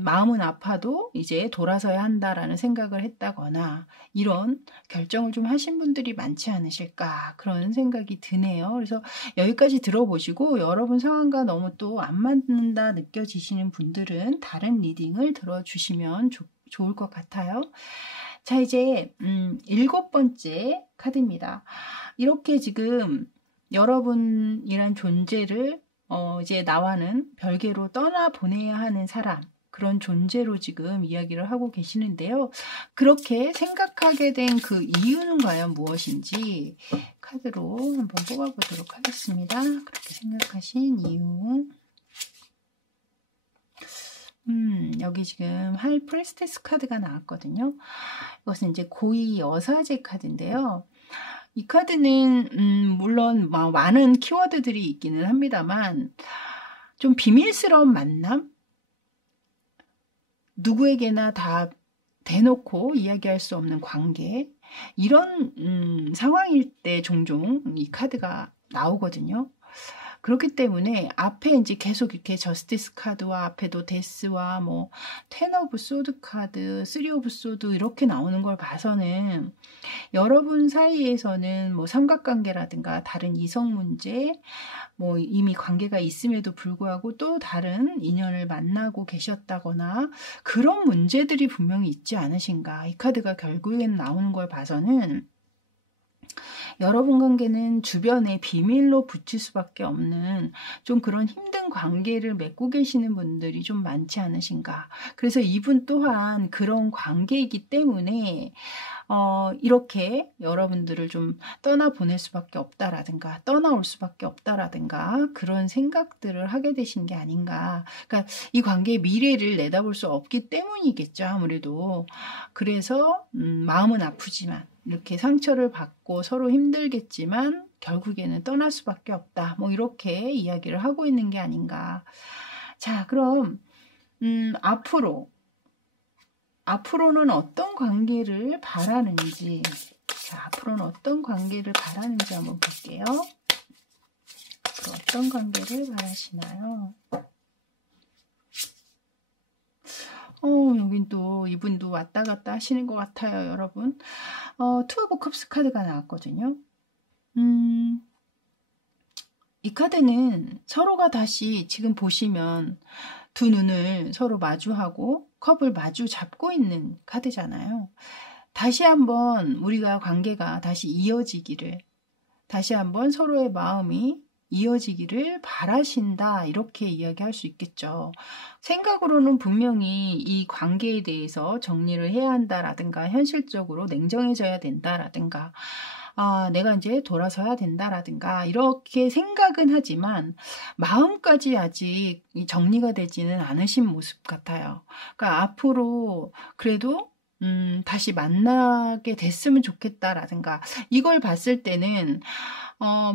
마음은 아파도 이제 돌아서야 한다라는 생각을 했다거나, 이런 결정을 좀 하신 분들이 많지 않으실까, 그런 생각이 드네요. 그래서 여기까지 들어보시고 여러분 상황과 너무 또 안 맞는다 느껴지시는 분들은 다른 리딩을 들어주시면 좋을 것 같아요. 자, 이제 7번째 카드입니다. 이렇게 지금 여러분이란 존재를 이제 나와는 별개로 떠나보내야 하는 사람, 그런 존재로 지금 이야기를 하고 계시는데요. 그렇게 생각하게 된 그 이유는 과연 무엇인지 카드로 한번 뽑아보도록 하겠습니다. 그렇게 생각하신 이유. 여기 지금 하이 프리스테스 카드가 나왔거든요. 이것은 이제 고위 여사제 카드인데요. 이 카드는 물론 많은 키워드들이 있기는 합니다만 좀 비밀스러운 만남? 누구에게나 다 대놓고 이야기할 수 없는 관계, 이런 상황일 때 종종 이 카드가 나오거든요. 그렇기 때문에 앞에 이제 계속 이렇게 저스티스 카드와 앞에도 데스와 뭐 텐 오브 소드 카드, 3 오브 소드 이렇게 나오는 걸 봐서는 여러분 사이에서는 뭐 삼각관계라든가 다른 이성 문제, 뭐 이미 관계가 있음에도 불구하고 또 다른 인연을 만나고 계셨다거나 그런 문제들이 분명히 있지 않으신가. 이 카드가 결국엔 나오는 걸 봐서는 여러분 관계는 주변에 비밀로 붙일 수밖에 없는 좀 그런 힘든 관계를 맺고 계시는 분들이 좀 많지 않으신가. 그래서 이분 또한 그런 관계이기 때문에 이렇게 여러분들을 좀 떠나보낼 수밖에 없다라든가 떠나올 수밖에 없다라든가 그런 생각들을 하게 되신 게 아닌가. 그러니까 이 관계의 미래를 내다볼 수 없기 때문이겠죠. 아무래도. 그래서 마음은 아프지만 이렇게 상처를 받고 서로 힘들겠지만 결국에는 떠날 수밖에 없다. 뭐 이렇게 이야기를 하고 있는 게 아닌가. 자, 그럼 앞으로는 어떤 관계를 바라는지, 자, 앞으로는 어떤 관계를 바라는지 한번 볼게요. 앞으로 어떤 관계를 바라시나요? 여긴 또 이분도 왔다 갔다 하시는 것 같아요, 여러분. 투 오브 컵스 카드가 나왔거든요. 이 카드는 서로가 다시 지금 보시면 두 눈을 서로 마주하고 컵을 마주 잡고 있는 카드잖아요. 다시 한번 우리가 관계가 다시 이어지기를, 다시 한번 서로의 마음이 이어지기를 바라신다, 이렇게 이야기할 수 있겠죠. 생각으로는 분명히 이 관계에 대해서 정리를 해야 한다라든가 현실적으로 냉정해져야 된다라든가 내가 이제 돌아서야 된다라든가 이렇게 생각은 하지만 마음까지 아직 정리가 되지는 않으신 모습 같아요. 그러니까 앞으로 그래도 다시 만나게 됐으면 좋겠다라든가 이걸 봤을 때는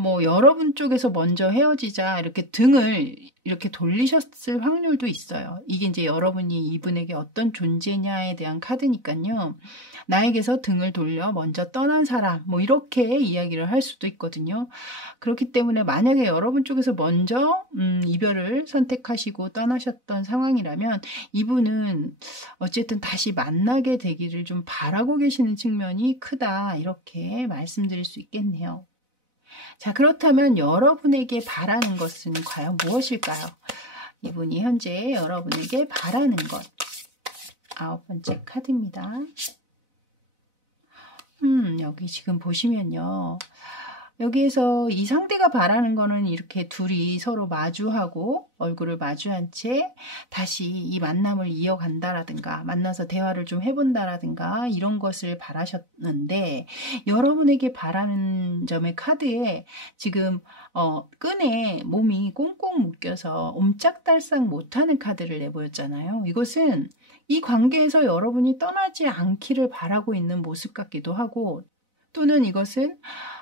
뭐 여러분 쪽에서 먼저 헤어지자 이렇게 등을 이렇게 돌리셨을 확률도 있어요. 이게 이제 여러분이 이분에게 어떤 존재냐에 대한 카드니까요. 나에게서 등을 돌려 먼저 떠난 사람, 뭐 이렇게 이야기를 할 수도 있거든요. 그렇기 때문에 만약에 여러분 쪽에서 먼저 이별을 선택하시고 떠나셨던 상황이라면 이분은 어쨌든 다시 만나게 되기를 좀 바라고 계시는 측면이 크다, 이렇게 말씀드릴 수 있겠네요. 자, 그렇다면 여러분에게 바라는 것은 과연 무엇일까요? 이분이 현재 여러분에게 바라는 것. 9번째 카드입니다. 여기 지금 보시면요. 여기에서 이 상대가 바라는 거는 이렇게 둘이 서로 마주하고 얼굴을 마주한 채 다시 이 만남을 이어간다라든가 만나서 대화를 좀 해본다라든가 이런 것을 바라셨는데 여러분에게 바라는 점의 카드에 지금 끈에 몸이 꽁꽁 묶여서 옴짝달싹 못하는 카드를 내보였잖아요. 이것은 이 관계에서 여러분이 떠나지 않기를 바라고 있는 모습 같기도 하고 또는 이것은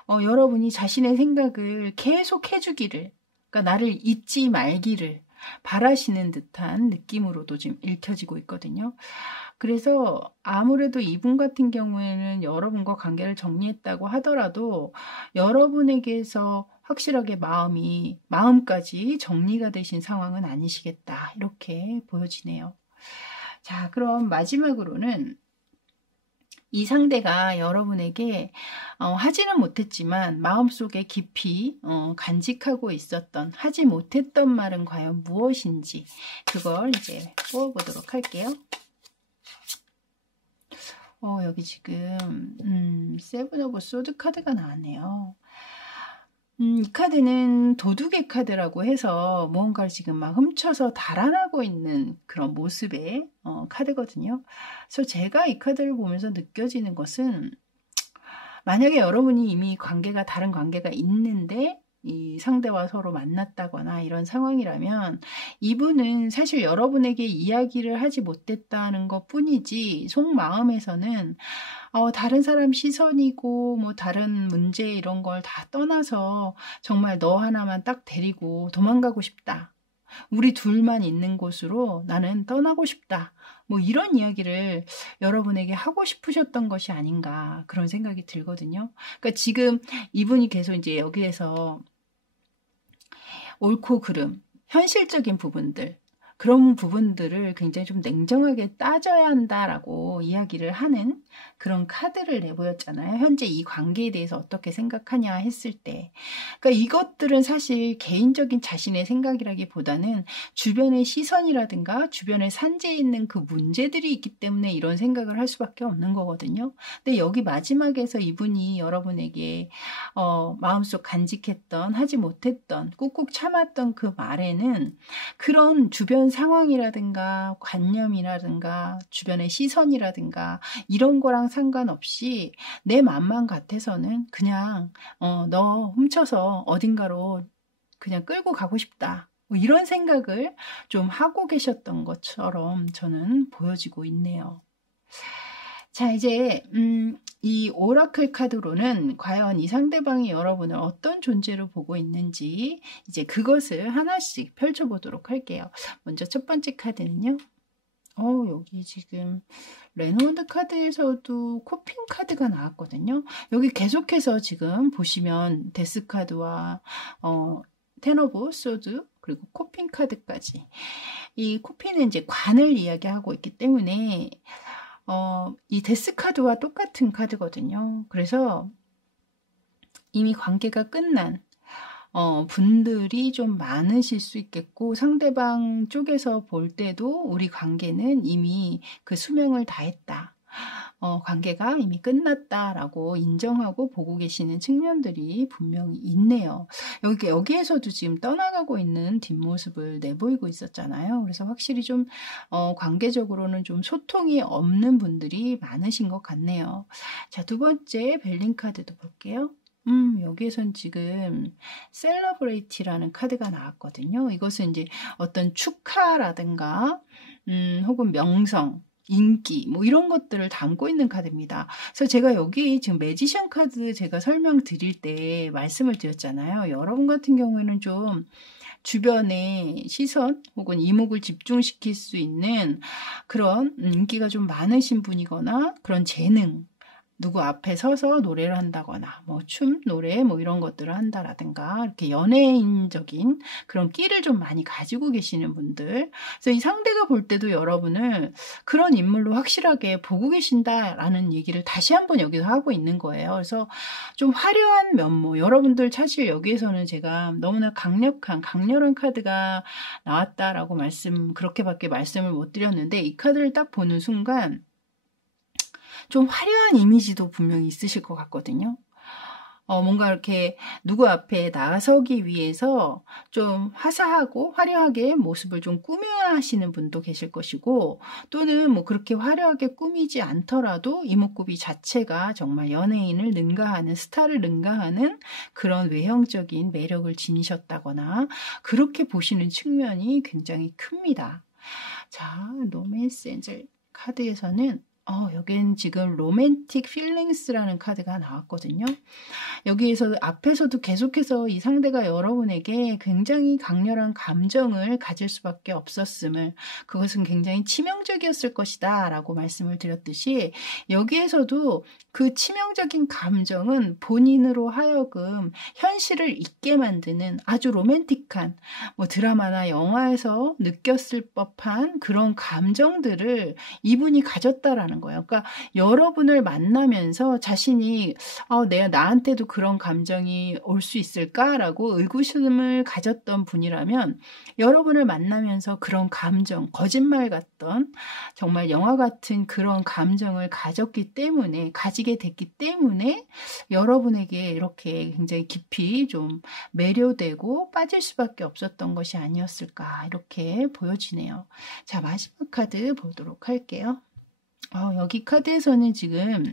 여러분이 자신의 생각을 계속 해주기를, 그러니까 나를 잊지 말기를 바라시는 듯한 느낌으로도 지금 읽혀지고 있거든요. 그래서 아무래도 이분 같은 경우에는 여러분과 관계를 정리했다고 하더라도 여러분에게서 확실하게 마음까지 정리가 되신 상황은 아니시겠다, 이렇게 보여지네요. 자, 그럼 마지막으로는 이 상대가 여러분에게 하지는 못했지만 마음속에 깊이 간직하고 있었던 하지 못했던 말은 과연 무엇인지 그걸 이제 뽑아보도록 할게요. 여기 지금 세븐 오브 소드 카드가 나왔네요. 이 카드는 도둑의 카드라고 해서 무언가를 지금 막 훔쳐서 달아나고 있는 그런 모습의 카드거든요. 그래서 제가 이 카드를 보면서 느껴지는 것은, 만약에 여러분이 이미 다른 관계가 있는데 이 상대와 서로 만났다거나 이런 상황이라면, 이분은 사실 여러분에게 이야기를 하지 못했다는 것 뿐이지 속마음에서는 다른 사람 시선이고 뭐 다른 문제 이런 걸 다 떠나서 정말 너 하나만 딱 데리고 도망가고 싶다. 우리 둘만 있는 곳으로 나는 떠나고 싶다. 뭐 이런 이야기를 여러분에게 하고 싶으셨던 것이 아닌가, 그런 생각이 들거든요. 그러니까 지금 이분이 계속 이제 여기에서 옳고 그름, 현실적인 부분들, 그런 부분들을 굉장히 좀 냉정하게 따져야 한다라고 이야기를 하는 그런 카드를 내보였잖아요. 현재 이 관계에 대해서 어떻게 생각하냐 했을 때. 그러니까 이것들은 사실 개인적인 자신의 생각이라기보다는 주변의 시선이라든가 주변에 산재해 있는 그 문제들이 있기 때문에 이런 생각을 할 수밖에 없는 거거든요. 근데 여기 마지막에서 이분이 여러분에게 마음속 간직했던, 하지 못했던, 꾹꾹 참았던 그 말에는 그런 주변 상황이라든가 관념이라든가 주변의 시선이라든가 이런 거랑 상관없이 내 맘만 같아서는 그냥 너 훔쳐서 어딘가로 그냥 끌고 가고 싶다, 뭐 이런 생각을 좀 하고 계셨던 것처럼 저는 보여지고 있네요. 자, 이제 이 오라클 카드로는 과연 이 상대방이 여러분을 어떤 존재로 보고 있는지 이제 그것을 하나씩 펼쳐보도록 할게요. 먼저 첫 번째 카드는요. 여기 지금 레노드 카드에서도 코핀 카드가 나왔거든요. 여기 계속해서 지금 보시면 데스 카드와 텐 오브 소드, 그리고 코핀 카드까지. 이 코핀은 이제 관을 이야기하고 있기 때문에 이 데스 카드와 똑같은 카드거든요. 그래서 이미 관계가 끝난 분들이 좀 많으실 수 있겠고, 상대방 쪽에서 볼 때도 우리 관계는 이미 그 수명을 다했다. 관계가 이미 끝났다라고 인정하고 보고 계시는 측면들이 분명히 있네요. 여기에서도 지금 떠나가고 있는 뒷모습을 내보이고 있었잖아요. 그래서 확실히 좀 관계적으로는 좀 소통이 없는 분들이 많으신 것 같네요. 자, 두 번째 벨린 카드도 볼게요. 여기에선 지금 셀러브레이티라는 카드가 나왔거든요. 이것은 이제 어떤 축하라든가 혹은 명성, 인기 뭐 이런 것들을 담고 있는 카드입니다. 그래서 제가 여기 지금 매지션 카드 제가 설명드릴 때 말씀을 드렸잖아요. 여러분 같은 경우에는 좀 주변의 시선 혹은 이목을 집중시킬 수 있는 그런 인기가 좀 많으신 분이거나 그런 재능, 누구 앞에 서서 노래를 한다거나 뭐 춤, 노래 뭐 이런 것들을 한다라든가 이렇게 연예인적인 그런 끼를 좀 많이 가지고 계시는 분들, 그래서 이 상대가 볼 때도 여러분을 그런 인물로 확실하게 보고 계신다라는 얘기를 다시 한번 여기서 하고 있는 거예요. 그래서 좀 화려한 면모, 여러분들 사실 여기에서는 제가 너무나 강렬한 카드가 나왔다라고 그렇게밖에 말씀을 못 드렸는데, 이 카드를 딱 보는 순간 좀 화려한 이미지도 분명히 있으실 것 같거든요. 뭔가 이렇게 누구 앞에 나서기 위해서 좀 화사하고 화려하게 모습을 좀 꾸며야 하시는 분도 계실 것이고, 또는 뭐 그렇게 화려하게 꾸미지 않더라도 이목구비 자체가 정말 연예인을 능가하는, 스타를 능가하는 그런 외형적인 매력을 지니셨다거나 그렇게 보시는 측면이 굉장히 큽니다. 자, 로맨스 엔젤 카드에서는 여기는 지금 로맨틱 필링스라는 카드가 나왔거든요. 여기에서 앞에서도 계속해서 이 상대가 여러분에게 굉장히 강렬한 감정을 가질 수밖에 없었음을, 그것은 굉장히 치명적이었을 것이다 라고 말씀을 드렸듯이, 여기에서도 그 치명적인 감정은 본인으로 하여금 현실을 잊게 만드는 아주 로맨틱한, 뭐 드라마나 영화에서 느꼈을 법한 그런 감정들을 이분이 가졌다라는 있다라는 거예요. 그러니까 여러분을 만나면서 자신이 내가 나한테도 그런 감정이 올 수 있을까라고 의구심을 가졌던 분이라면 여러분을 만나면서 그런 감정, 거짓말 같던 정말 영화 같은 그런 감정을 가지게 됐기 때문에 여러분에게 이렇게 굉장히 깊이 좀 매료되고 빠질 수밖에 없었던 것이 아니었을까 이렇게 보여지네요. 자, 마지막 카드 보도록 할게요. 여기 카드에서는 지금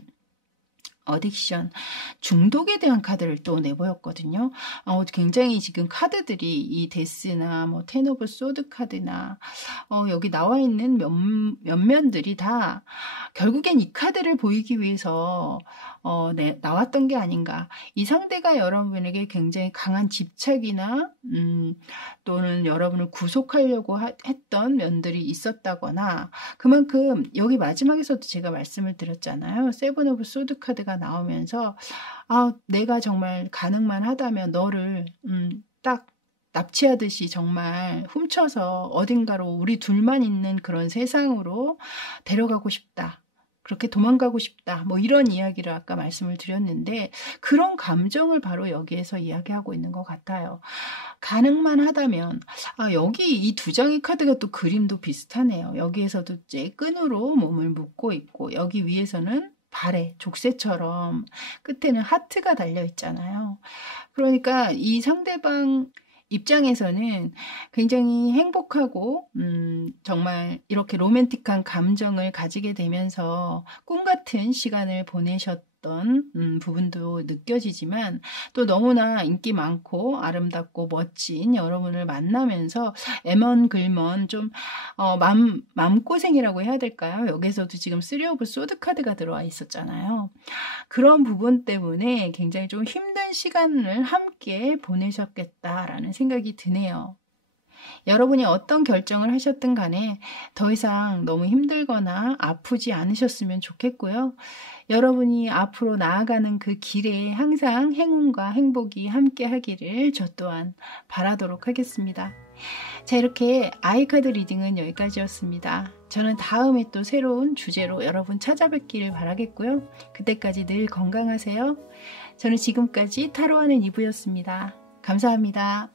어딕션, 중독에 대한 카드를 또 내보였거든요. 굉장히 지금 카드들이 이 데스나 뭐 텐 오브 소드 카드나 여기 나와 있는 면면들이 다 결국엔 이 카드를 보이기 위해서 나왔던 게 아닌가. 이 상대가 여러분에게 굉장히 강한 집착이나 또는 여러분을 구속하려고 했던 면들이 있었다거나, 그만큼 여기 마지막에서도 제가 말씀을 드렸잖아요. 세븐 오브 소드 카드가 나오면서 내가 정말 가능만 하다면 너를 딱 납치하듯이 정말 훔쳐서 어딘가로 우리 둘만 있는 그런 세상으로 데려가고 싶다. 그렇게 도망가고 싶다. 뭐 이런 이야기를 아까 말씀을 드렸는데 그런 감정을 바로 여기에서 이야기하고 있는 것 같아요. 가능만 하다면 여기 이 두 장의 카드가 또 그림도 비슷하네요. 여기에서도 이제 끈으로 몸을 묶고 있고 여기 위에서는 발에 족쇄처럼 끝에는 하트가 달려 있잖아요. 그러니까 이 상대방 입장에서는 굉장히 행복하고 정말 이렇게 로맨틱한 감정을 가지게 되면서 꿈같은 시간을 보내셨던 부분도 느껴지지만 또 너무나 인기 많고 아름답고 멋진 여러분을 만나면서 애먼글먼 좀 마음고생이라고 해야 될까요? 여기서도 지금 3 오브 소드 카드가 들어와 있었잖아요. 그런 부분 때문에 굉장히 좀 힘든 시간을 함께 보내셨겠다라는 생각이 드네요. 여러분이 어떤 결정을 하셨든 간에 더 이상 너무 힘들거나 아프지 않으셨으면 좋겠고요. 여러분이 앞으로 나아가는 그 길에 항상 행운과 행복이 함께 하기를 저 또한 바라도록 하겠습니다. 자, 이렇게 아이카드 리딩은 여기까지였습니다. 저는 다음에 또 새로운 주제로 여러분 찾아뵙기를 바라겠고요. 그때까지 늘 건강하세요. 저는 지금까지 타로하는 이브였습니다. 감사합니다.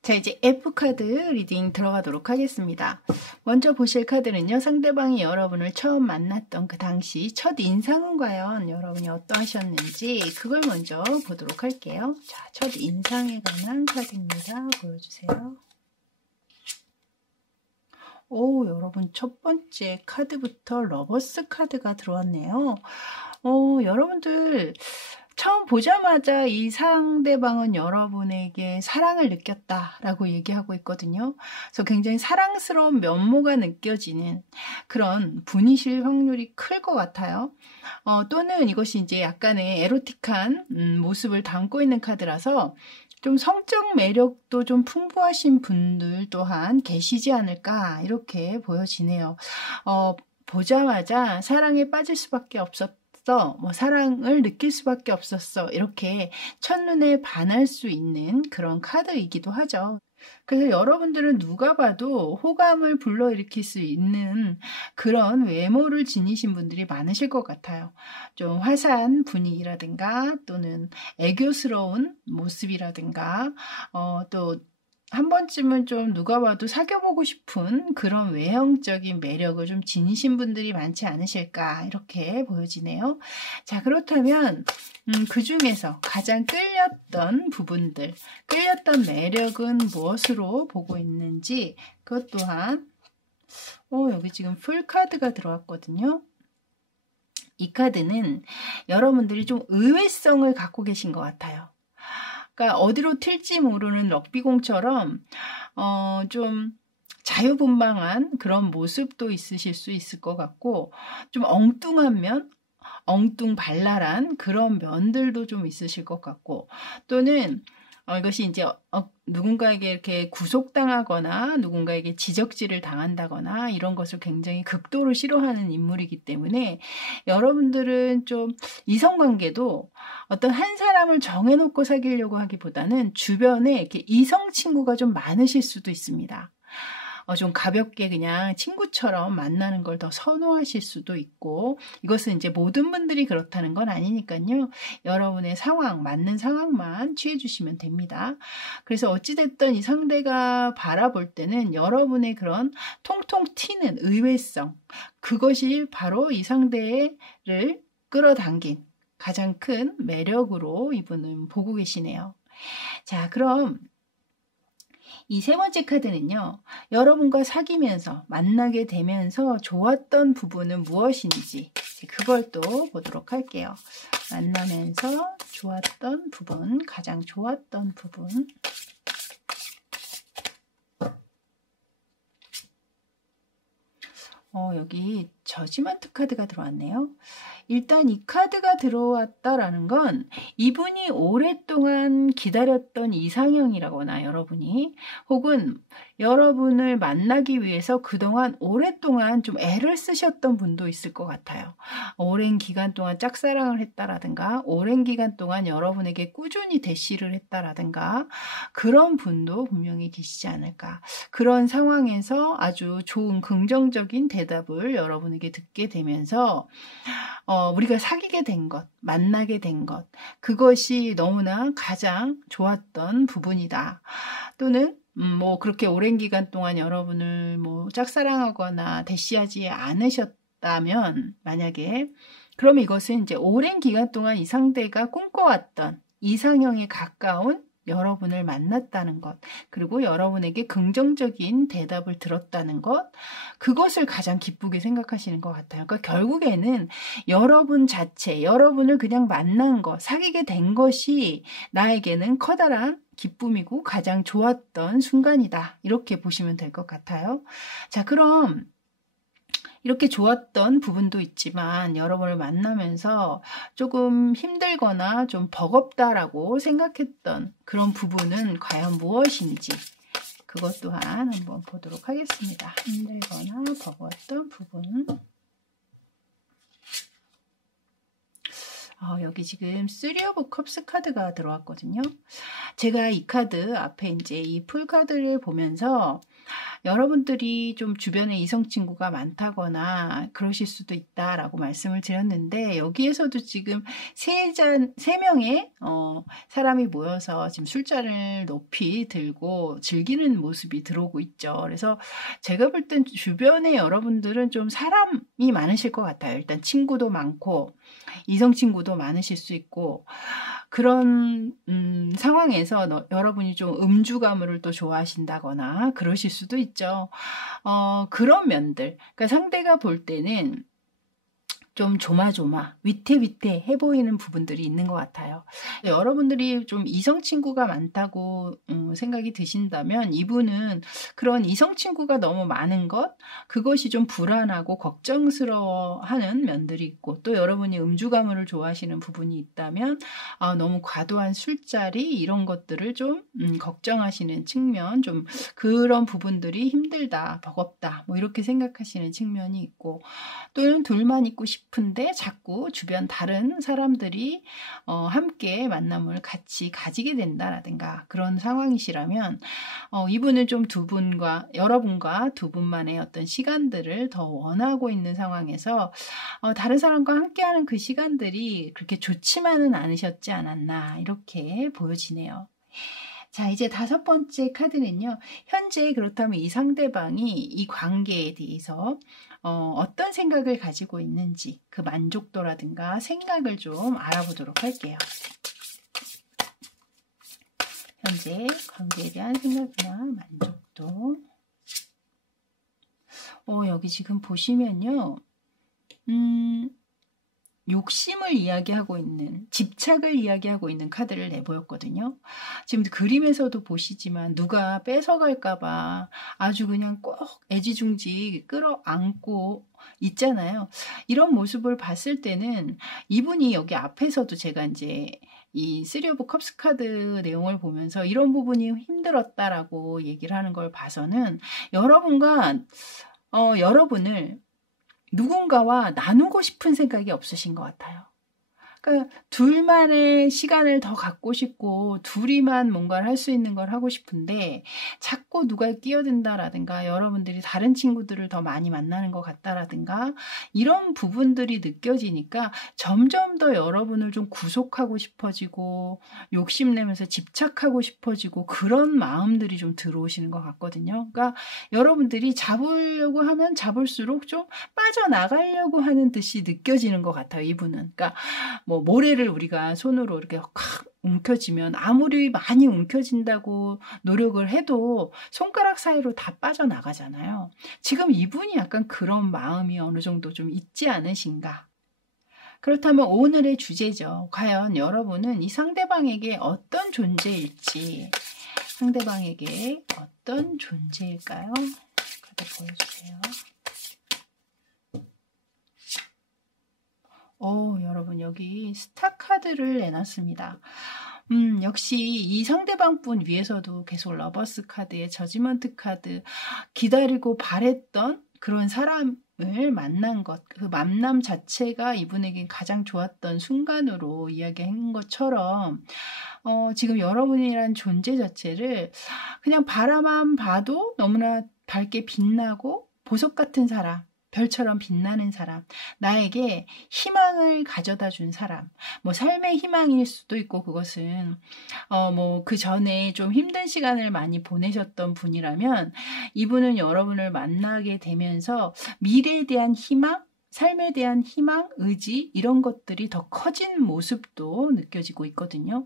자, 이제 F카드 리딩 들어가도록 하겠습니다. 먼저 보실 카드는요. 상대방이 여러분을 처음 만났던 그 당시 첫 인상은 과연 여러분이 어떠하셨는지 그걸 먼저 보도록 할게요. 자, 첫 인상에 관한 카드입니다. 보여주세요. 여러분 첫 번째 카드부터 러버스 카드가 들어왔네요. 여러분들 처음 보자마자 이 상대방은 여러분에게 사랑을 느꼈다라고 얘기하고 있거든요. 그래서 굉장히 사랑스러운 면모가 느껴지는 그런 분이실 확률이 클 것 같아요. 또는 이것이 이제 약간의 에로틱한 모습을 담고 있는 카드라서 좀 성적 매력도 좀 풍부하신 분들 또한 계시지 않을까 이렇게 보여지네요. 보자마자 사랑에 빠질 수밖에 없었다. 뭐 사랑을 느낄 수밖에 없었어. 이렇게 첫눈에 반할 수 있는 그런 카드이기도 하죠. 그래서 여러분들은 누가 봐도 호감을 불러일으킬 수 있는 그런 외모를 지니신 분들이 많으실 것 같아요. 좀 화사한 분위기라든가 또는 애교스러운 모습이라든가 또 한 번쯤은 좀 누가 봐도 사귀어보고 싶은 그런 외형적인 매력을 좀 지니신 분들이 많지 않으실까 이렇게 보여지네요. 자, 그렇다면 그 중에서 가장 끌렸던 부분들, 끌렸던 매력은 무엇으로 보고 있는지 그것 또한 여기 지금 풀카드가 들어왔거든요. 이 카드는 여러분들이 좀 의외성을 갖고 계신 것 같아요. 그러니까 어디로 튈지 모르는 럭비공처럼 좀 자유분방한 그런 모습도 있으실 수 있을 것 같고 좀 엉뚱한 면, 엉뚱발랄한 그런 면들도 좀 있으실 것 같고, 또는 이것이 이제 누군가에게 이렇게 구속당하거나 누군가에게 지적질을 당한다거나 이런 것을 굉장히 극도로 싫어하는 인물이기 때문에 여러분들은 좀 이성관계도 어떤 한 사람을 정해놓고 사귀려고 하기보다는 주변에 이렇게 이성 친구가 좀 많으실 수도 있습니다. 좀 가볍게 그냥 친구처럼 만나는 걸 더 선호하실 수도 있고, 이것은 이제 모든 분들이 그렇다는 건 아니니까요. 여러분의 상황, 맞는 상황만 취해주시면 됩니다. 그래서 어찌됐든 이 상대가 바라볼 때는 여러분의 그런 통통 튀는 의외성, 그것이 바로 이 상대를 끌어당긴 가장 큰 매력으로 이분은 보고 계시네요. 자, 그럼 이 세 번째 카드는요, 여러분과 사귀면서 만나게 되면서 좋았던 부분은 무엇인지 그걸 또 보도록 할게요. 만나면서 좋았던 부분, 가장 좋았던 부분. 여기 저지먼트 카드가 들어왔네요. 일단 이 카드가 들어왔다라는 건 이분이 오랫동안 기다렸던 이상형이라거나 여러분이, 혹은 여러분을 만나기 위해서 그동안 오랫동안 좀 애를 쓰셨던 분도 있을 것 같아요. 오랜 기간 동안 짝사랑을 했다라든가 오랜 기간 동안 여러분에게 꾸준히 대시를 했다라든가 그런 분도 분명히 계시지 않을까. 그런 상황에서 아주 좋은 긍정적인 대답을 여러분에게 듣게 되면서 우리가 사귀게 된 것, 만나게 된 것, 그것이 너무나 가장 좋았던 부분이다. 또는 뭐 그렇게 오랜 기간 동안 여러분을 뭐 짝사랑하거나 대시하지 않으셨다면, 만약에, 그럼 이것은 이제 오랜 기간 동안 이 상대가 꿈꿔왔던 이상형에 가까운 여러분을 만났다는 것, 그리고 여러분에게 긍정적인 대답을 들었다는 것, 그것을 가장 기쁘게 생각하시는 것 같아요. 그러니까 결국에는 여러분 자체, 여러분을 그냥 만난 것, 사귀게 된 것이 나에게는 커다란 기쁨이고 가장 좋았던 순간이다. 이렇게 보시면 될 것 같아요. 자, 그럼 이렇게 좋았던 부분도 있지만 여러분을 만나면서 조금 힘들거나 좀 버겁다라고 생각했던 그런 부분은 과연 무엇인지, 그것 또한 한번 보도록 하겠습니다. 힘들거나 버거웠던 부분. 여기 지금 3 오브 컵스 카드가 들어왔거든요. 제가 이 카드 앞에 이제 이 풀 카드를 보면서 여러분들이 좀 주변에 이성 친구가 많다거나 그러실 수도 있다라고 말씀을 드렸는데, 여기에서도 지금 세 명의 사람이 모여서 지금 술잔을 높이 들고 즐기는 모습이 들어오고 있죠. 그래서 제가 볼 땐 주변에 여러분들은 좀 사람이 많으실 것 같아요. 일단 친구도 많고 이성 친구도 많으실 수 있고, 그런 상황에서 여러분이 좀 음주 가물을 또 좋아하신다거나 그러실 수도 있죠. 그런 면들, 그러니까 상대가 볼 때는 좀 조마조마 위태위태해 보이는 부분들이 있는 것 같아요. 여러분들이 좀 이성 친구가 많다고 생각이 드신다면 이분은 그런 이성 친구가 너무 많은 것, 그것이 좀 불안하고 걱정스러워하는 면들이 있고, 또 여러분이 음주 가물을 좋아하시는 부분이 있다면 너무 과도한 술자리 이런 것들을 좀 걱정하시는 측면, 좀 그런 부분들이 힘들다, 버겁다, 뭐 이렇게 생각하시는 측면이 있고, 또는 둘만 있고 싶은데 자꾸 주변 다른 사람들이 함께 만남을 같이 가지게 된다라든가 그런 상황이시라면 이분은 좀 여러분과 두 분만의 어떤 시간들을 더 원하고 있는 상황에서 다른 사람과 함께하는 그 시간들이 그렇게 좋지만은 않으셨지 않았나, 이렇게 보여지네요. 자, 이제 5번째 카드는요. 현재 그렇다면 이 상대방이 이 관계에 대해서 어떤 생각을 가지고 있는지, 그 만족도라든가 생각을 좀 알아보도록 할게요. 현재 관계에 대한 생각이나 만족도. 여기 지금 보시면요. 욕심을 이야기하고 있는, 집착을 이야기하고 있는 카드를 내보였거든요. 지금 그림에서도 보시지만 누가 뺏어갈까봐 아주 그냥 꼭 애지중지 끌어안고 있잖아요. 이런 모습을 봤을 때는 이분이 여기 앞에서도 제가 이제 이 쓰리 오브 컵스 카드 내용을 보면서 이런 부분이 힘들었다라고 얘기를 하는 걸 봐서는 여러분과 여러분을 누군가와 나누고 싶은 생각이 없으신 것 같아요. 그러니까 둘만의 시간을 더 갖고 싶고 둘이만 뭔가를 할 수 있는 걸 하고 싶은데 자꾸 누가 끼어든다라든가 여러분들이 다른 친구들을 더 많이 만나는 것 같다라든가 이런 부분들이 느껴지니까 점점 더 여러분을 좀 구속하고 싶어지고 욕심내면서 집착하고 싶어지고 그런 마음들이 좀 들어오시는 것 같거든요. 그러니까 여러분들이 잡으려고 하면 잡을수록 좀 빠져나가려고 하는 듯이 느껴지는 것 같아요. 이분은. 그러니까 뭐 모래를 우리가 손으로 이렇게 확 움켜쥐면 아무리 많이 움켜진다고 노력을 해도 손가락 사이로 다 빠져나가잖아요. 지금 이분이 약간 그런 마음이 어느 정도 좀 있지 않으신가. 그렇다면 오늘의 주제죠. 과연 여러분은 이 상대방에게 어떤 존재일지, 상대방에게 어떤 존재일까요? 카드 보여주세요. 여러분 여기 스타 카드를 내놨습니다. 역시 이 상대방 분 위에서도 계속 러버스 카드에 저지먼트 카드 기다리고 바랬던 그런 사람을 만난 것, 그 만남 자체가 이분에게 가장 좋았던 순간으로 이야기한 것처럼 지금 여러분이란 존재 자체를 그냥 바라만 봐도 너무나 밝게 빛나고 보석 같은 사람, 별처럼 빛나는 사람, 나에게 희망을 가져다 준 사람, 뭐 삶의 희망일 수도 있고 그것은 뭐 그 전에 좀 힘든 시간을 많이 보내셨던 분이라면 이분은 여러분을 만나게 되면서 미래에 대한 희망, 삶에 대한 희망, 의지 이런 것들이 더 커진 모습도 느껴지고 있거든요.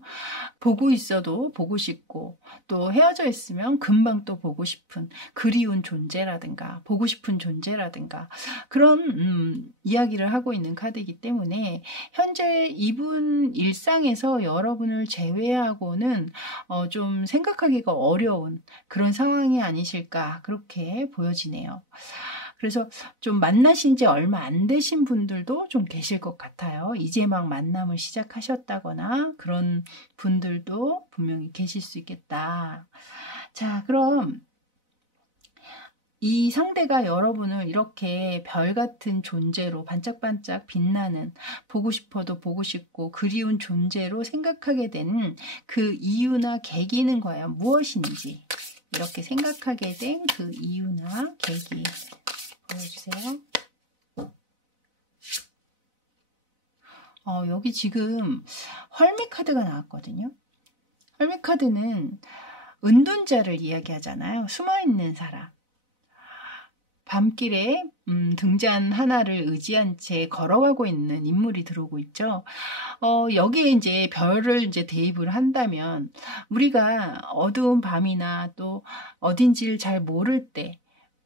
보고 있어도 보고 싶고 또 헤어져 있으면 금방 또 보고 싶은 그리운 존재라든가 보고 싶은 존재라든가 그런 이야기를 하고 있는 카드이기 때문에 현재 이분 일상에서 여러분을 제외하고는 좀 생각하기가 어려운 그런 상황이 아니실까 그렇게 보여지네요. 그래서 좀 만나신 지 얼마 안 되신 분들도 좀 계실 것 같아요. 이제 막 만남을 시작하셨다거나 그런 분들도 분명히 계실 수 있겠다. 자, 그럼 이 상대가 여러분을 이렇게 별 같은 존재로 반짝반짝 빛나는 보고 싶어도 보고 싶고 그리운 존재로 생각하게 된 그 이유나 계기는 과연 무엇인지 이렇게 생각하게 된 그 이유나 계기 보여주세요. 여기 지금 헐미 카드가 나왔거든요. 헐미 카드는 은둔자를 이야기하잖아요. 숨어있는 사람. 밤길에 등잔 하나를 의지한 채 걸어가고 있는 인물이 들어오고 있죠. 여기에 이제 별을 이제 대입을 한다면 우리가 어두운 밤이나 또 어딘지를 잘 모를 때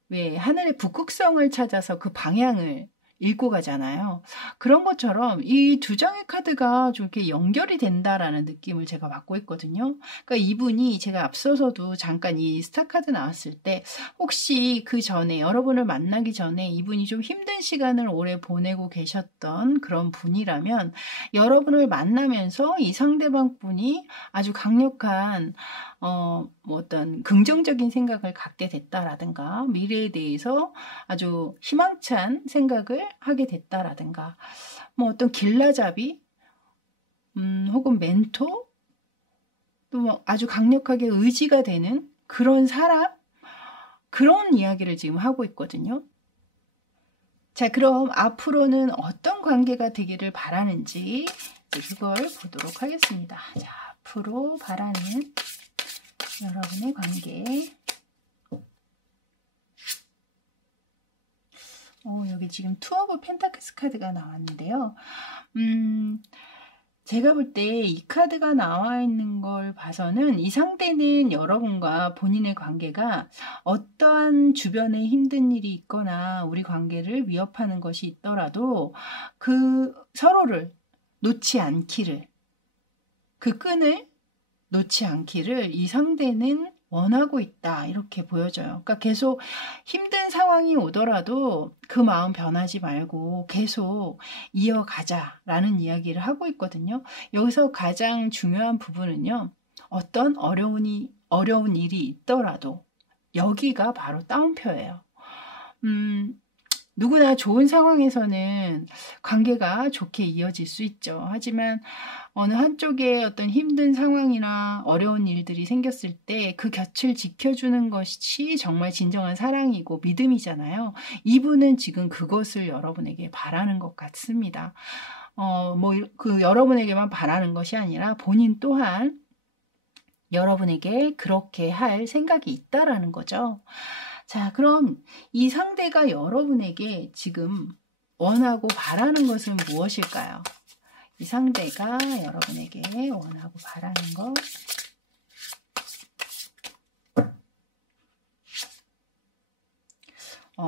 왜 하늘의 북극성을 찾아서 그 방향을 읽고 가잖아요. 그런 것처럼 이 두 장의 카드가 좀 이렇게 연결이 된다라는 느낌을 제가 받고 있거든요. 그러니까 이분이 제가 앞서서도 잠깐 이 스타 카드 나왔을 때 혹시 그 전에 여러분을 만나기 전에 이분이 좀 힘든 시간을 오래 보내고 계셨던 그런 분이라면 여러분을 만나면서 이 상대방 분이 아주 강력한 뭐 어떤 긍정적인 생각을 갖게 됐다라든가 미래에 대해서 아주 희망찬 생각을 하게 됐다라든가 뭐 어떤 길라잡이 혹은 멘토 또 뭐 아주 강력하게 의지가 되는 그런 사람 그런 이야기를 지금 하고 있거든요. 자, 그럼 앞으로는 어떤 관계가 되기를 바라는지 그걸 보도록 하겠습니다. 자, 앞으로 바라는 여러분의 관계. 여기 지금 투 오브 펜타클스 카드가 나왔는데요. 제가 볼 때 이 카드가 나와 있는 걸 봐서는 이 상대는 여러분과 본인의 관계가 어떠한 주변에 힘든 일이 있거나 우리 관계를 위협하는 것이 있더라도 그 서로를 놓지 않기를 그 끈을 놓지 않기를 이 상대는 원하고 있다 이렇게 보여져요. 그러니까 계속 힘든 상황이 오더라도 그 마음 변하지 말고 계속 이어가자라는 이야기를 하고 있거든요. 여기서 가장 중요한 부분은요. 어떤 어려운 일이 있더라도 여기가 바로 따옴표예요. 누구나 좋은 상황에서는 관계가 좋게 이어질 수 있죠. 하지만 어느 한쪽에 어떤 힘든 상황이나 어려운 일들이 생겼을 때 그 곁을 지켜주는 것이 정말 진정한 사랑이고 믿음이잖아요. 이분은 지금 그것을 여러분에게 바라는 것 같습니다. 여러분에게만 바라는 것이 아니라 본인 또한 여러분에게 그렇게 할 생각이 있다라는 거죠. 자, 그럼 이 상대가 여러분에게 지금 원하고 바라는 것은 무엇일까요? 이 상대가 여러분에게 원하고 바라는 것.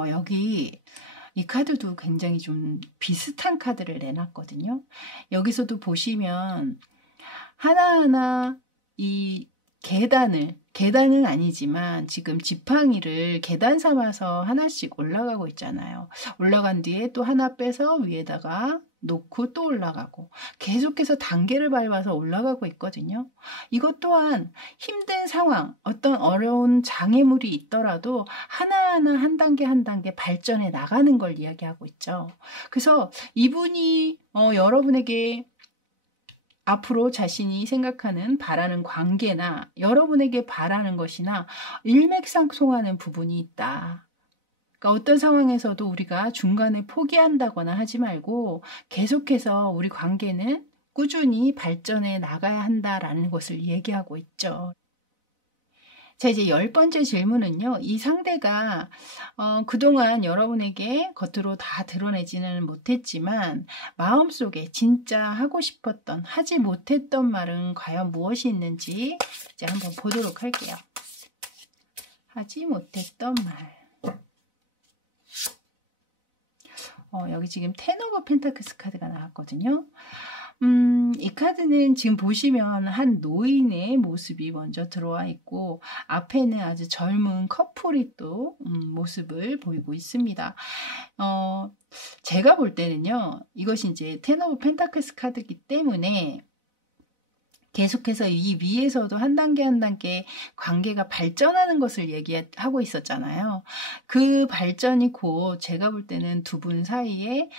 여기 이 카드도 굉장히 좀 비슷한 카드를 내놨거든요. 여기서도 보시면 하나하나 이 계단은 아니지만 지금 지팡이를 계단 삼아서 하나씩 올라가고 있잖아요. 올라간 뒤에 또 하나 빼서 위에다가 놓고 또 올라가고 계속해서 단계를 밟아서 올라가고 있거든요. 이것 또한 힘든 상황, 어떤 어려운 장애물이 있더라도 하나하나 한 단계 한 단계 발전해 나가는 걸 이야기하고 있죠. 그래서 이분이 여러분에게 앞으로 자신이 생각하는 바라는 관계나 여러분에게 바라는 것이나 일맥상통하는 부분이 있다. 그러니까 어떤 상황에서도 우리가 중간에 포기한다거나 하지 말고 계속해서 우리 관계는 꾸준히 발전해 나가야 한다라는 것을 얘기하고 있죠. 자, 이제 10번째 질문은요. 이 상대가 그동안 여러분에게 겉으로 다 드러내지는 못했지만 마음속에 진짜 하고 싶었던, 하지 못했던 말은 과연 무엇이 있는지 이제 한번 보도록 할게요. 하지 못했던 말. 여기 지금 텐 오브 펜타클스 카드가 나왔거든요. 이 카드는 지금 보시면 한 노인의 모습이 먼저 들어와 있고 앞에는 아주 젊은 커플이 또 모습을 보이고 있습니다. 제가 볼 때는요. 이것이 이제 텐 오브 펜타클스 카드이기 때문에 계속해서 이 위에서도 한 단계 한 단계 관계가 발전하는 것을 얘기하고 있었잖아요. 그 발전이 곧 제가 볼 때는 두 분 사이에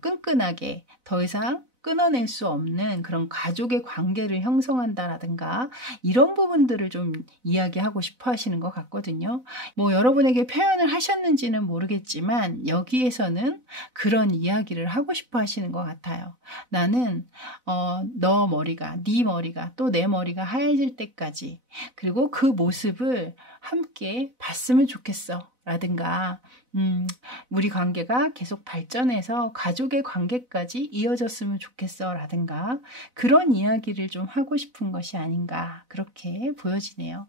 끈끈하게 더 이상 끊어낼 수 없는 그런 가족의 관계를 형성한다라든가 이런 부분들을 좀 이야기하고 싶어 하시는 것 같거든요. 여러분에게 표현을 하셨는지는 모르겠지만 여기에서는 그런 이야기를 하고 싶어 하시는 것 같아요. 나는 너 머리가, 네 머리가 또 내 머리가 하얘질 때까지 그리고 그 모습을 함께 봤으면 좋겠어. 라든가 우리 관계가 계속 발전해서 가족의 관계까지 이어졌으면 좋겠어 라든가 그런 이야기를 좀 하고 싶은 것이 아닌가 그렇게 보여지네요.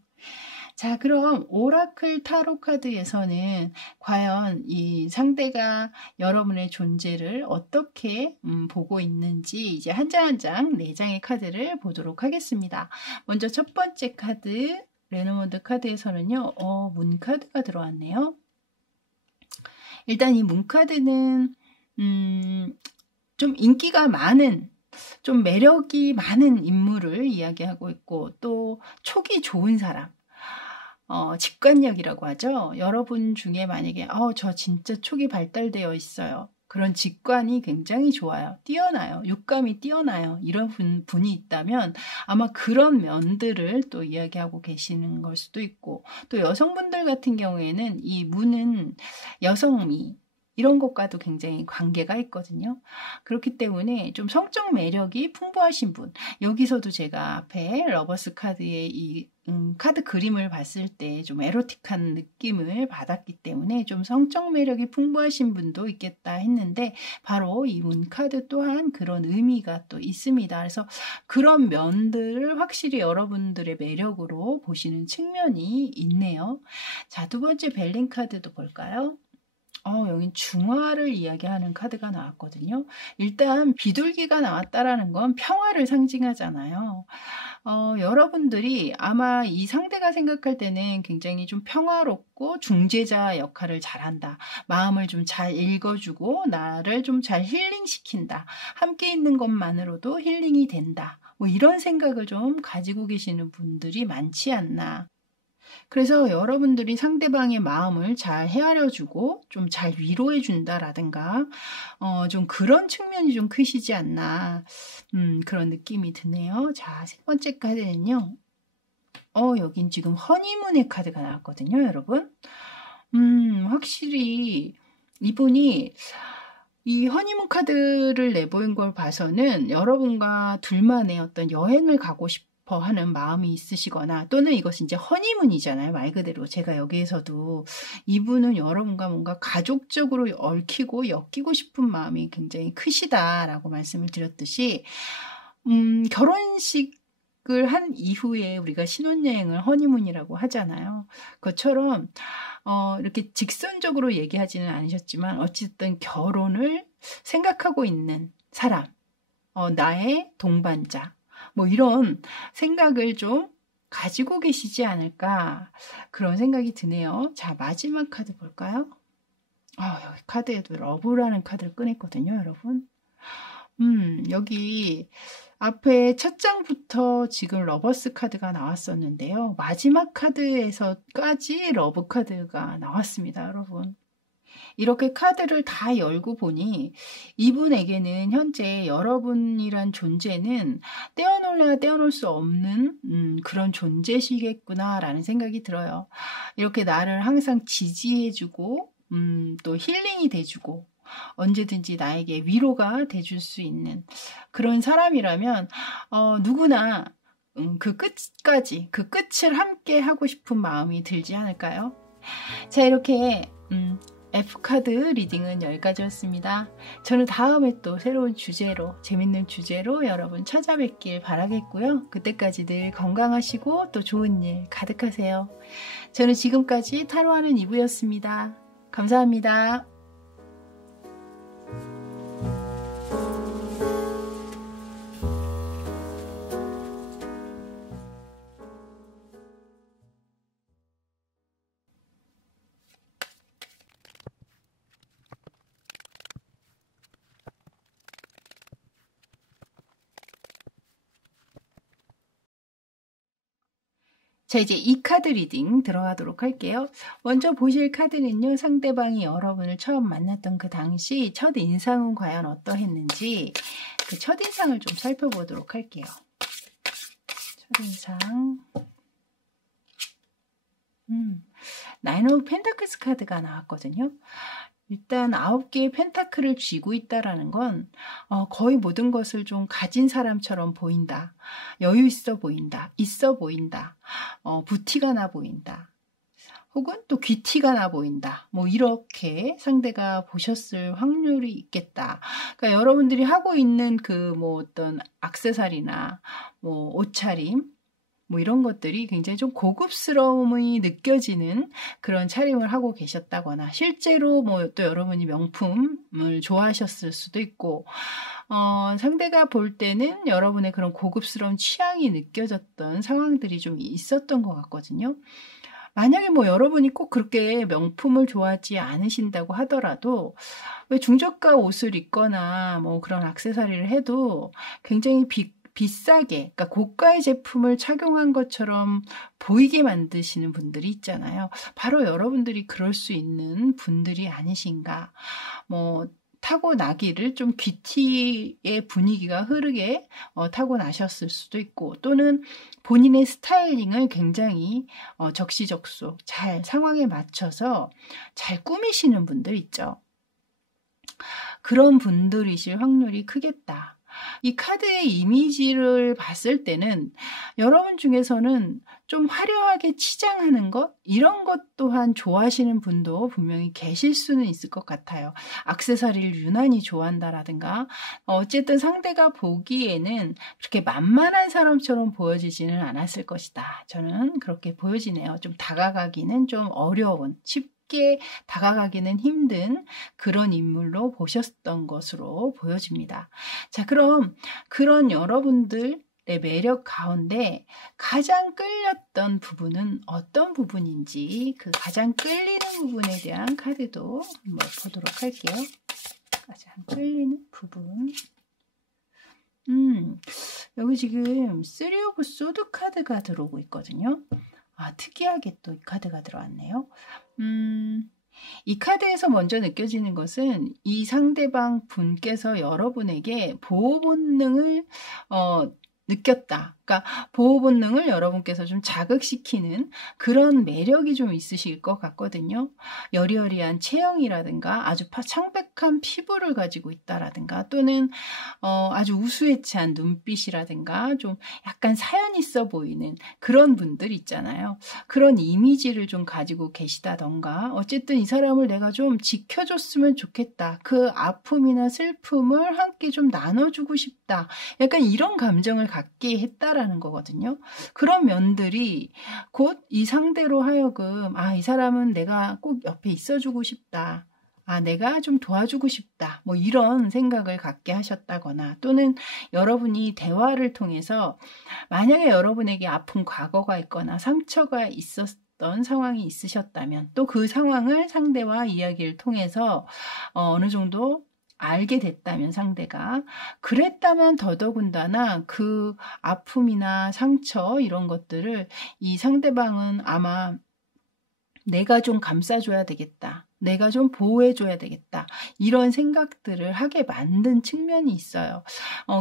자, 그럼 오라클 타로 카드에서는 과연 이 상대가 여러분의 존재를 어떻게 보고 있는지 이제 한 장 한 장 4장의 카드를 보도록 하겠습니다. 먼저 첫 번째 카드 레노먼드 카드에서는요. 문 카드가 들어왔네요. 일단 이 문 카드는 좀 인기가 많은 좀 매력이 많은 인물을 이야기하고 있고 또 촉이 좋은 사람 직관력이라고 하죠. 여러분 중에 만약에 저 진짜 촉이 발달되어 있어요. 그런 직관이 굉장히 좋아요. 뛰어나요. 육감이 뛰어나요. 이런 분이 있다면 아마 그런 면들을 또 이야기하고 계시는 걸 수도 있고 또 여성분들 같은 경우에는 이 문은 여성미 이런 것과도 굉장히 관계가 있거든요. 그렇기 때문에 좀 성적 매력이 풍부하신 분 여기서도 제가 앞에 러버스 카드의 이 카드 그림을 봤을 때 좀 에로틱한 느낌을 받았기 때문에 좀 성적 매력이 풍부하신 분도 있겠다 했는데 바로 이 문 카드 또한 그런 의미가 또 있습니다. 그래서 그런 면들을 확실히 여러분들의 매력으로 보시는 측면이 있네요. 자, 두 번째 벨린 카드도 볼까요? 여긴 중화를 이야기하는 카드가 나왔거든요. 일단 비둘기가 나왔다라는 건 평화를 상징하잖아요. 여러분들이 아마 이 상대가 생각할 때는 굉장히 좀 평화롭고 중재자 역할을 잘한다. 마음을 좀 잘 읽어주고 나를 좀 잘 힐링시킨다. 함께 있는 것만으로도 힐링이 된다. 뭐 이런 생각을 좀 가지고 계시는 분들이 많지 않나. 그래서 여러분들이 상대방의 마음을 잘 헤아려주고 좀 잘 위로해준다라든가 좀 그런 측면이 좀 크시지 않나 그런 느낌이 드네요. 자, 세 번째 카드는요. 여긴 지금 허니문의 카드가 나왔거든요, 여러분. 확실히 이분이 이 허니문 카드를 내보인 걸 봐서는 여러분과 둘만의 어떤 여행을 가고 싶어 하는 마음이 있으시거나 또는 이것이 이제 허니문이잖아요. 말 그대로 제가 여기에서도 이분은 여러분과 뭔가 가족적으로 얽히고 엮이고 싶은 마음이 굉장히 크시다라고 말씀을 드렸듯이 결혼식을 한 이후에 우리가 신혼여행을 허니문이라고 하잖아요. 그것처럼 이렇게 직선적으로 얘기하지는 않으셨지만 어쨌든 결혼을 생각하고 있는 사람, 나의 동반자 뭐 이런 생각을 좀 가지고 계시지 않을까 그런 생각이 드네요. 자, 마지막 카드 볼까요? 여기 카드에도 러브라는 카드를 꺼냈거든요, 여러분. 여기 앞에 첫 장부터 지금 러버스 카드가 나왔었는데요. 마지막 카드에서까지 러브 카드가 나왔습니다, 여러분. 이렇게 카드를 다 열고 보니 이분에게는 현재 여러분이란 존재는 떼어놓을래야 떼어놓을 수 없는 그런 존재시겠구나라는 생각이 들어요. 이렇게 나를 항상 지지해주고 또 힐링이 돼주고 언제든지 나에게 위로가 돼줄 수 있는 그런 사람이라면 누구나 그 끝까지 그 끝을 함께 하고 싶은 마음이 들지 않을까요? 자, 이렇게 F카드 리딩은 여기까지였습니다. 저는 다음에 또 새로운 주제로 재밌는 주제로 여러분 찾아뵙길 바라겠고요. 그때까지 늘 건강하시고 또 좋은 일 가득하세요. 저는 지금까지 타로하는 이브였습니다. 감사합니다. 자, 이제 이 카드 리딩 들어가도록 할게요. 먼저 보실 카드는요. 상대방이 여러분을 처음 만났던 그 당시 첫인상은 과연 어떠했는지 그 첫인상을 좀 살펴보도록 할게요. 첫인상. 나인 오브 펜타클스 카드가 나왔거든요. 일단 9개의 펜타클을 쥐고 있다라는 건 거의 모든 것을 좀 가진 사람처럼 보인다. 여유 있어 보인다. 있어 보인다. 부티가 나 보인다. 혹은 또 귀티가 나 보인다. 뭐 이렇게 상대가 보셨을 확률이 있겠다. 그러니까 여러분들이 하고 있는 그 뭐 어떤 액세서리나 뭐 옷차림 뭐 이런 것들이 굉장히 좀 고급스러움이 느껴지는 그런 차림을 하고 계셨다거나 실제로 뭐 또 여러분이 명품을 좋아하셨을 수도 있고 상대가 볼 때는 여러분의 그런 고급스러운 취향이 느껴졌던 상황들이 좀 있었던 것 같거든요. 만약에 뭐 여러분이 꼭 그렇게 명품을 좋아하지 않으신다고 하더라도 왜 중저가 옷을 입거나 뭐 그런 액세서리를 해도 굉장히 비싸게, 그러니까 고가의 제품을 착용한 것처럼 보이게 만드시는 분들이 있잖아요. 바로 여러분들이 그럴 수 있는 분들이 아니신가. 뭐 타고나기를 좀 귀티의 분위기가 흐르게 타고나셨을 수도 있고 또는 본인의 스타일링을 굉장히 적시적소 잘 상황에 맞춰서 잘 꾸미시는 분들 있죠. 그런 분들이실 확률이 크겠다. 이 카드의 이미지를 봤을 때는 여러분 중에서는 좀 화려하게 치장하는 것 이런 것 또한 좋아하시는 분도 분명히 계실 수는 있을 것 같아요. 액세서리를 유난히 좋아한다라든가 어쨌든 상대가 보기에는 그렇게 만만한 사람처럼 보여지지는 않았을 것이다. 저는 그렇게 보여지네요. 좀 다가가기는 좀 어려운 쉽게 쉽게 다가가기는 힘든 그런 인물로 보셨던 것으로 보여집니다. 자, 그럼 그런 여러분들의 매력 가운데 가장 끌렸던 부분은 어떤 부분인지 그 가장 끌리는 부분에 대한 카드도 한번 보도록 할게요. 가장 끌리는 부분. 여기 지금 3 오브 소드 카드가 들어오고 있거든요. 특이하게 또 이 카드가 들어왔네요. 이 카드에서 먼저 느껴지는 것은 이 상대방 분께서 여러분에게 보호 본능을 느꼈다. 그러니까 보호 본능을 여러분께서 좀 자극시키는 그런 매력이 좀 있으실 것 같거든요. 여리여리한 체형이라든가 아주 창백한 피부를 가지고 있다라든가 또는 아주 우수해찬 눈빛이라든가 좀 약간 사연 있어 보이는 그런 분들 있잖아요. 그런 이미지를 좀 가지고 계시다던가 어쨌든 이 사람을 내가 좀 지켜줬으면 좋겠다. 그 아픔이나 슬픔을 함께 좀 나눠주고 싶다. 약간 이런 감정을 갖게 했다라는 거거든요. 그런 면들이 곧 이 상대로 하여금 이 사람은 내가 꼭 옆에 있어주고 싶다. 내가 좀 도와주고 싶다. 뭐 이런 생각을 갖게 하셨다거나 또는 여러분이 대화를 통해서 만약에 여러분에게 아픈 과거가 있거나 상처가 있었던 상황이 있으셨다면 또 그 상황을 상대와 이야기를 통해서 어느 정도 알게 됐다면 상대가 그랬다면 더더군다나 그 아픔이나 상처 이런 것들을 이 상대방은 아마 내가 좀 감싸줘야 되겠다. 내가 좀 보호해줘야 되겠다. 이런 생각들을 하게 만든 측면이 있어요.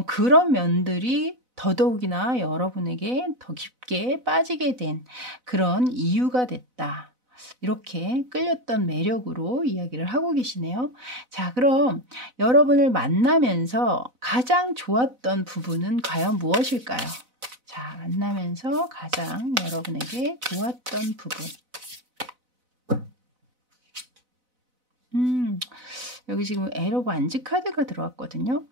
그런 면들이 더더욱이나 여러분에게 더 깊게 빠지게 된 그런 이유가 됐다. 이렇게 끌렸던 매력으로 이야기를 하고 계시네요. 자, 그럼 여러분을 만나면서 가장 좋았던 부분은 과연 무엇일까요? 자, 만나면서 가장 여러분에게 좋았던 부분. 여기 지금 에러 반지 카드가 들어왔거든요.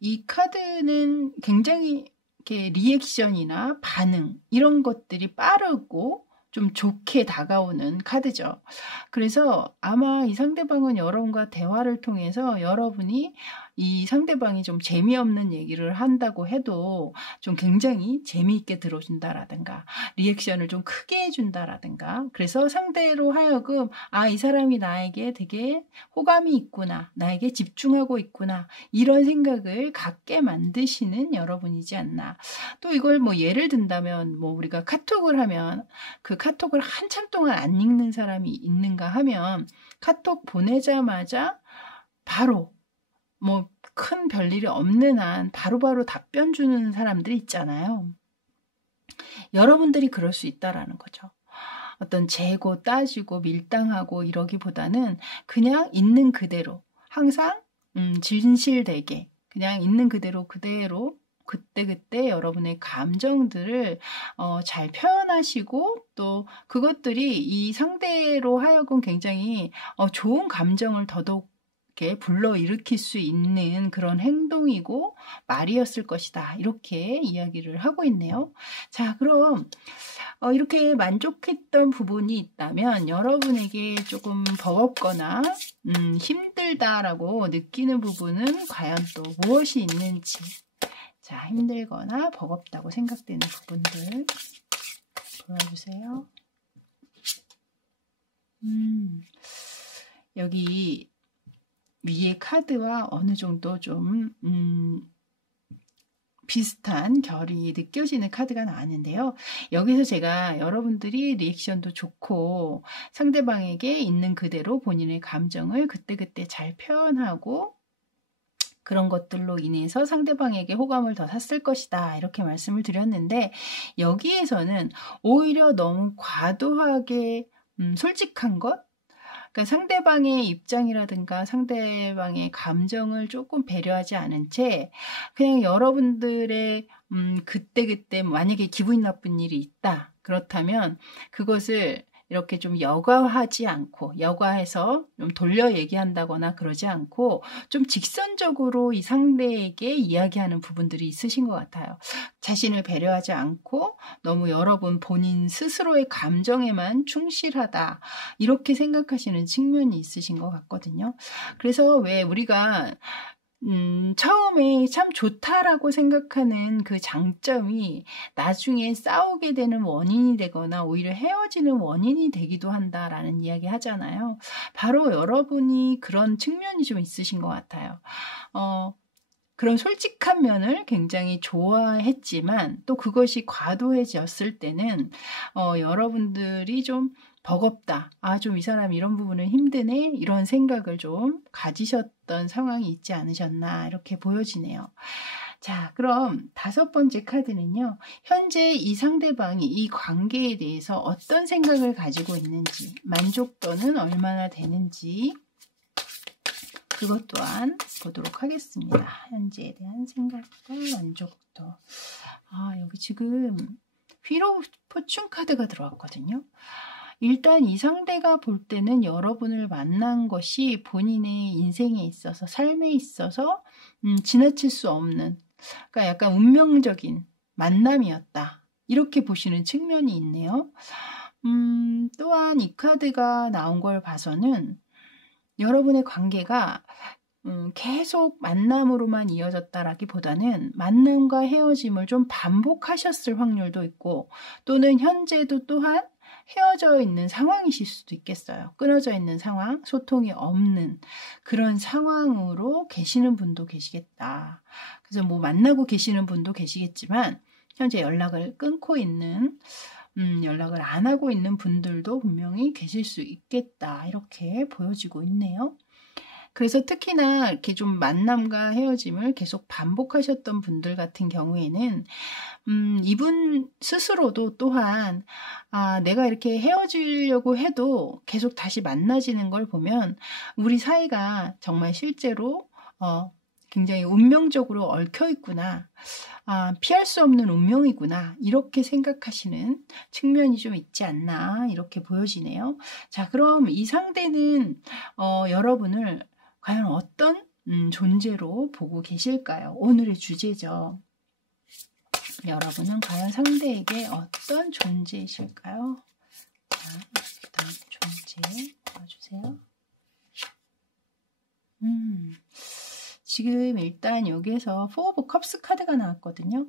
이 카드는 굉장히 이렇게 리액션이나 반응 이런 것들이 빠르고 좀 좋게 다가오는 카드죠. 그래서 아마 이 상대방은 여러분과 대화를 통해서 여러분이 이 상대방이 좀 재미없는 얘기를 한다고 해도 좀 굉장히 재미있게 들어준다라든가 리액션을 좀 크게 해준다라든가 그래서 상대로 하여금 이 사람이 나에게 되게 호감이 있구나 나에게 집중하고 있구나 이런 생각을 갖게 만드시는 여러분이지 않나. 또 이걸 뭐 예를 든다면 뭐 우리가 카톡을 하면 그 카톡을 한참 동안 안 읽는 사람이 있는가 하면 카톡 보내자마자 바로 뭐 큰 별일이 없는 한 바로바로 답변 주는 사람들이 있잖아요. 여러분들이 그럴 수 있다라는 거죠. 어떤 재고 따지고 밀당하고 이러기보다는 그냥 있는 그대로 항상 진실되게 그냥 있는 그대로 그때그때 여러분의 감정들을 잘 표현하시고 또 그것들이 이 상대로 하여금 굉장히 좋은 감정을 더더욱 이렇게 불러일으킬 수 있는 그런 행동이고 말이었을 것이다. 이렇게 이야기를 하고 있네요. 자, 그럼 이렇게 만족했던 부분이 있다면 여러분에게 조금 버겁거나 힘들다라고 느끼는 부분은 과연 또 무엇이 있는지 자, 힘들거나 버겁다고 생각되는 부분들 보여주세요. 여기 위에 카드와 어느 정도 좀 비슷한 결이 느껴지는 카드가 나왔는데요. 여기서 제가 여러분들이 리액션도 좋고 상대방에게 있는 그대로 본인의 감정을 그때그때 잘 표현하고 그런 것들로 인해서 상대방에게 호감을 더 샀을 것이다. 이렇게 말씀을 드렸는데 여기에서는 오히려 너무 과도하게 솔직한 것? 그러니까 상대방의 입장이라든가 상대방의 감정을 조금 배려하지 않은 채 그냥 여러분들의 그때그때 만약에 기분이 나쁜 일이 있다. 그렇다면 그것을 이렇게 좀 여과하지 않고 여과해서 좀 돌려 얘기한다거나 그러지 않고 좀 직선적으로 이 상대에게 이야기하는 부분들이 있으신 것 같아요. 자신을 배려하지 않고 너무 여러분 본인 스스로의 감정에만 충실하다 이렇게 생각하시는 측면이 있으신 것 같거든요. 그래서 왜 우리가 처음에 참 좋다라고 생각하는 그 장점이 나중에 싸우게 되는 원인이 되거나 오히려 헤어지는 원인이 되기도 한다라는 이야기 하잖아요. 바로 여러분이 그런 측면이 좀 있으신 것 같아요. 그런 솔직한 면을 굉장히 좋아했지만 또 그것이 과도해졌을 때는 여러분들이 좀 버겁다. 좀 이 사람 이런 부분은 힘드네. 이런 생각을 좀 가지셨던 상황이 있지 않으셨나 이렇게 보여지네요. 자, 그럼 5번째 카드는요. 현재 이 상대방이 이 관계에 대해서 어떤 생각을 가지고 있는지, 만족도는 얼마나 되는지 그것 또한 보도록 하겠습니다. 현재에 대한 생각과 만족도. 여기 지금 휘로 포춘 카드가 들어왔거든요. 일단 이 상대가 볼 때는 여러분을 만난 것이 본인의 인생에 있어서 삶에 있어서 지나칠 수 없는 그러니까 약간 운명적인 만남이었다. 이렇게 보시는 측면이 있네요. 또한 이 카드가 나온 걸 봐서는 여러분의 관계가 계속 만남으로만 이어졌다라기보다는 만남과 헤어짐을 좀 반복하셨을 확률도 있고 또는 현재도 또한 헤어져 있는 상황이실 수도 있겠어요. 끊어져 있는 상황, 소통이 없는 그런 상황으로 계시는 분도 계시겠다. 그래서 뭐 만나고 계시는 분도 계시겠지만 현재 연락을 끊고 있는 연락을 안 하고 있는 분들도 분명히 계실 수 있겠다. 이렇게 보여지고 있네요. 그래서 특히나 이렇게 좀 만남과 헤어짐을 계속 반복하셨던 분들 같은 경우에는 이분 스스로도 또한 내가 이렇게 헤어지려고 해도 계속 다시 만나지는 걸 보면 우리 사이가 정말 실제로 굉장히 운명적으로 얽혀 있구나. 피할 수 없는 운명이구나. 이렇게 생각하시는 측면이 좀 있지 않나 이렇게 보여지네요. 자, 그럼 이 상대는 여러분을 과연 어떤 존재로 보고 계실까요? 오늘의 주제죠. 여러분은 과연 상대에게 어떤 존재이실까요? 자, 일단 존재 보여주세요. 지금 일단 여기에서 포 오브 컵스 카드가 나왔거든요.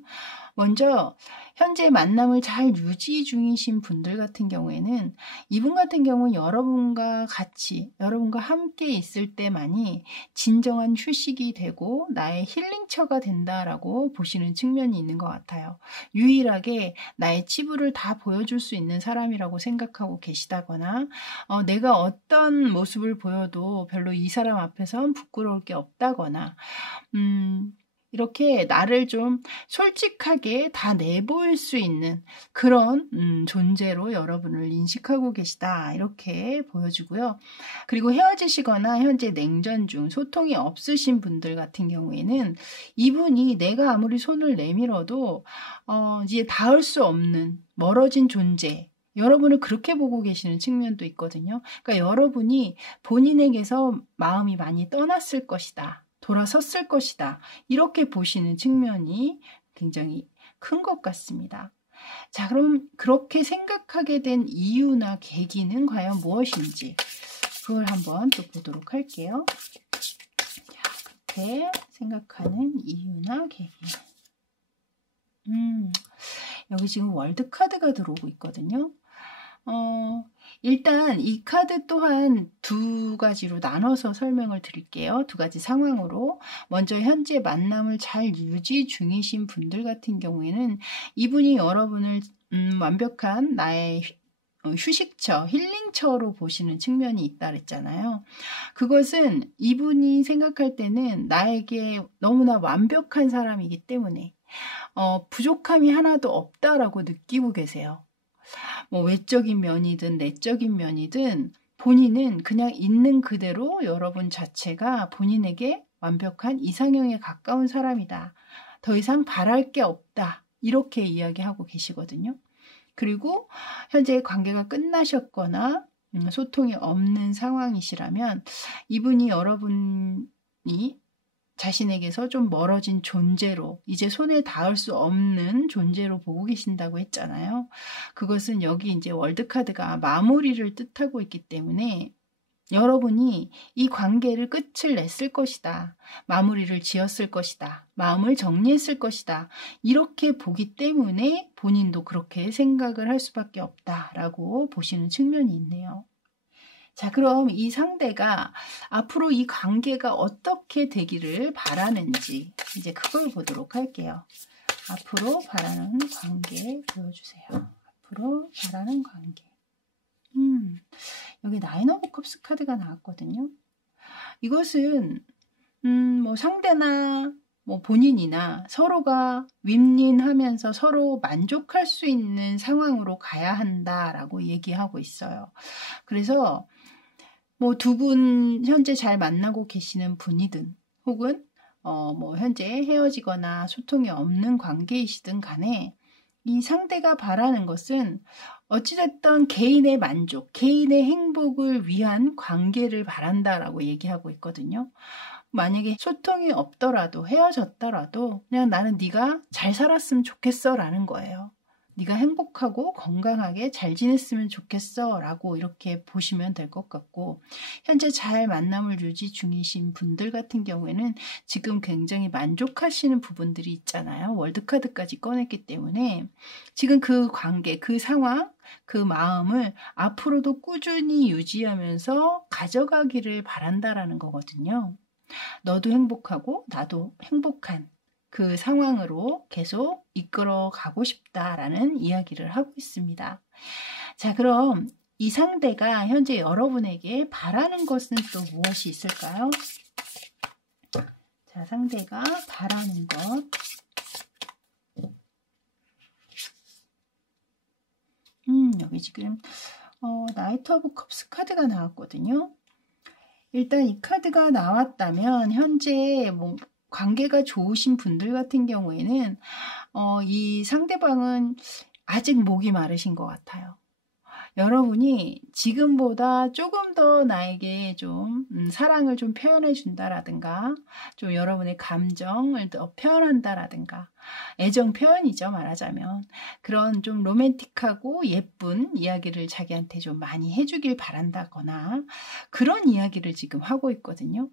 먼저 현재 만남을 잘 유지 중이신 분들 같은 경우에는 이분 같은 경우는 여러분과 같이 여러분과 함께 있을 때만이 진정한 휴식이 되고 나의 힐링처가 된다라고 보시는 측면이 있는 것 같아요. 유일하게 나의 치부를 다 보여줄 수 있는 사람이라고 생각하고 계시다거나 내가 어떤 모습을 보여도 별로 이 사람 앞에선 부끄러울 게 없다거나 이렇게 나를 좀 솔직하게 다 내보일 수 있는 그런 존재로 여러분을 인식하고 계시다 이렇게 보여지고요. 그리고 헤어지시거나 현재 냉전 중 소통이 없으신 분들 같은 경우에는 이분이 내가 아무리 손을 내밀어도 이제 닿을 수 없는 멀어진 존재 여러분을 그렇게 보고 계시는 측면도 있거든요. 그러니까 여러분이 본인에게서 마음이 많이 떠났을 것이다. 돌아섰을 것이다. 이렇게 보시는 측면이 굉장히 큰 것 같습니다. 자, 그럼 그렇게 생각하게 된 이유나 계기는 과연 무엇인지 그걸 한번 또 보도록 할게요. 자, 그렇게 생각하는 이유나 계기. 여기 지금 월드 카드가 들어오고 있거든요. 일단 이 카드 또한 두 가지로 나눠서 설명을 드릴게요. 두 가지 상황으로. 먼저 현재 만남을 잘 유지 중이신 분들 같은 경우에는 이분이 여러분을 완벽한 나의 휴식처, 힐링처로 보시는 측면이 있다 그랬잖아요. 그것은 이분이 생각할 때는 나에게 너무나 완벽한 사람이기 때문에 부족함이 하나도 없다라고 느끼고 계세요. 뭐 외적인 면이든 내적인 면이든 본인은 그냥 있는 그대로 여러분 자체가 본인에게 완벽한 이상형에 가까운 사람이다. 더 이상 바랄 게 없다. 이렇게 이야기하고 계시거든요. 그리고 현재 관계가 끝나셨거나 소통이 없는 상황이시라면 이분이 여러분이 자신에게서 좀 멀어진 존재로, 이제 손에 닿을 수 없는 존재로 보고 계신다고 했잖아요. 그것은 여기 이제 월드카드가 마무리를 뜻하고 있기 때문에 여러분이 이 관계를 끝을 냈을 것이다. 마무리를 지었을 것이다. 마음을 정리했을 것이다. 이렇게 보기 때문에 본인도 그렇게 생각을 할 수밖에 없다라고 보시는 측면이 있네요. 자, 그럼 이 상대가 앞으로 이 관계가 어떻게 되기를 바라는지 이제 그걸 보도록 할게요. 앞으로 바라는 관계 보여주세요. 앞으로 바라는 관계. 여기 나인 오브 컵스 카드가 나왔거든요. 이것은 뭐 상대나 뭐 본인이나 서로가 윈윈하면서 서로 만족할 수 있는 상황으로 가야 한다라고 얘기하고 있어요. 그래서 뭐 두 분 현재 잘 만나고 계시는 분이든 혹은 뭐 현재 헤어지거나 소통이 없는 관계이시든 간에 이 상대가 바라는 것은 어찌됐든 개인의 만족, 개인의 행복을 위한 관계를 바란다라고 얘기하고 있거든요. 만약에 소통이 없더라도 헤어졌더라도 그냥 나는 네가 잘 살았으면 좋겠어 라는 거예요. 네가 행복하고 건강하게 잘 지냈으면 좋겠어 라고 이렇게 보시면 될 것 같고, 현재 잘 만남을 유지 중이신 분들 같은 경우에는 지금 굉장히 만족하시는 부분들이 있잖아요. 월드카드까지 꺼냈기 때문에 지금 그 관계, 그 상황, 그 마음을 앞으로도 꾸준히 유지하면서 가져가기를 바란다라는 거거든요. 너도 행복하고 나도 행복한 그 상황으로 계속 이끌어 가고 싶다라는 이야기를 하고 있습니다. 자, 그럼 이 상대가 현재 여러분에게 바라는 것은 또 무엇이 있을까요? 자, 상대가 바라는 것. 여기 지금 나이트 오브 컵스 카드가 나왔거든요. 일단 이 카드가 나왔다면 현재 뭐 관계가 좋으신 분들 같은 경우에는 이 상대방은 아직 목이 마르신 것 같아요. 여러분이 지금보다 조금 더 나에게 좀 사랑을 좀 표현해 준다라든가 좀 여러분의 감정을 더 표현한다라든가 애정 표현이죠, 말하자면. 그런 좀 로맨틱하고 예쁜 이야기를 자기한테 좀 많이 해주길 바란다거나 그런 이야기를 지금 하고 있거든요.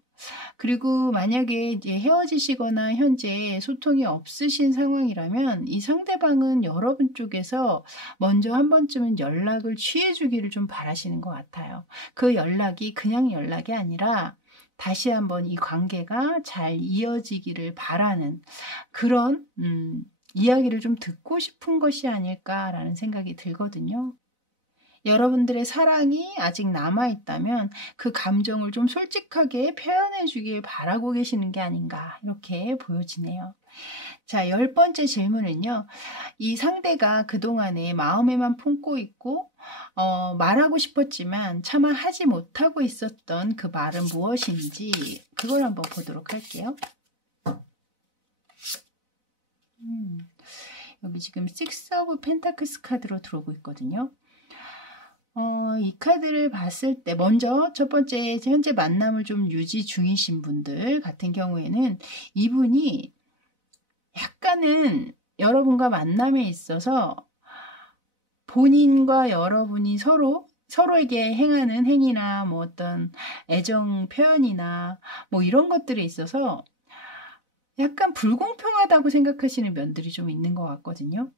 그리고 만약에 이제 헤어지시거나 현재 소통이 없으신 상황이라면 이 상대방은 여러분 쪽에서 먼저 한 번쯤은 연락을 취해주기를 좀 바라시는 것 같아요. 그 연락이 그냥 연락이 아니라 다시 한번 이 관계가 잘 이어지기를 바라는 그런 이야기를 좀 듣고 싶은 것이 아닐까라는 생각이 들거든요. 여러분들의 사랑이 아직 남아있다면 그 감정을 좀 솔직하게 표현해 주길 바라고 계시는 게 아닌가 이렇게 보여지네요. 자, 10번째 질문은요. 이 상대가 그동안에 마음에만 품고 있고 말하고 싶었지만 차마 하지 못하고 있었던 그 말은 무엇인지 그걸 한번 보도록 할게요. 여기 지금 식스 오브 펜타클스 카드로 들어오고 있거든요. 이 카드를 봤을 때 먼저 첫 번째 현재 만남을 좀 유지 중이신 분들 같은 경우에는 이분이 약간은 여러분과 만남에 있어서 본인과 여러분이 서로에게 행하는 행위나 뭐 어떤 애정 표현이나 뭐 이런 것들에 있어서 약간 불공평하다고 생각하시는 면들이 좀 있는 것 같거든요.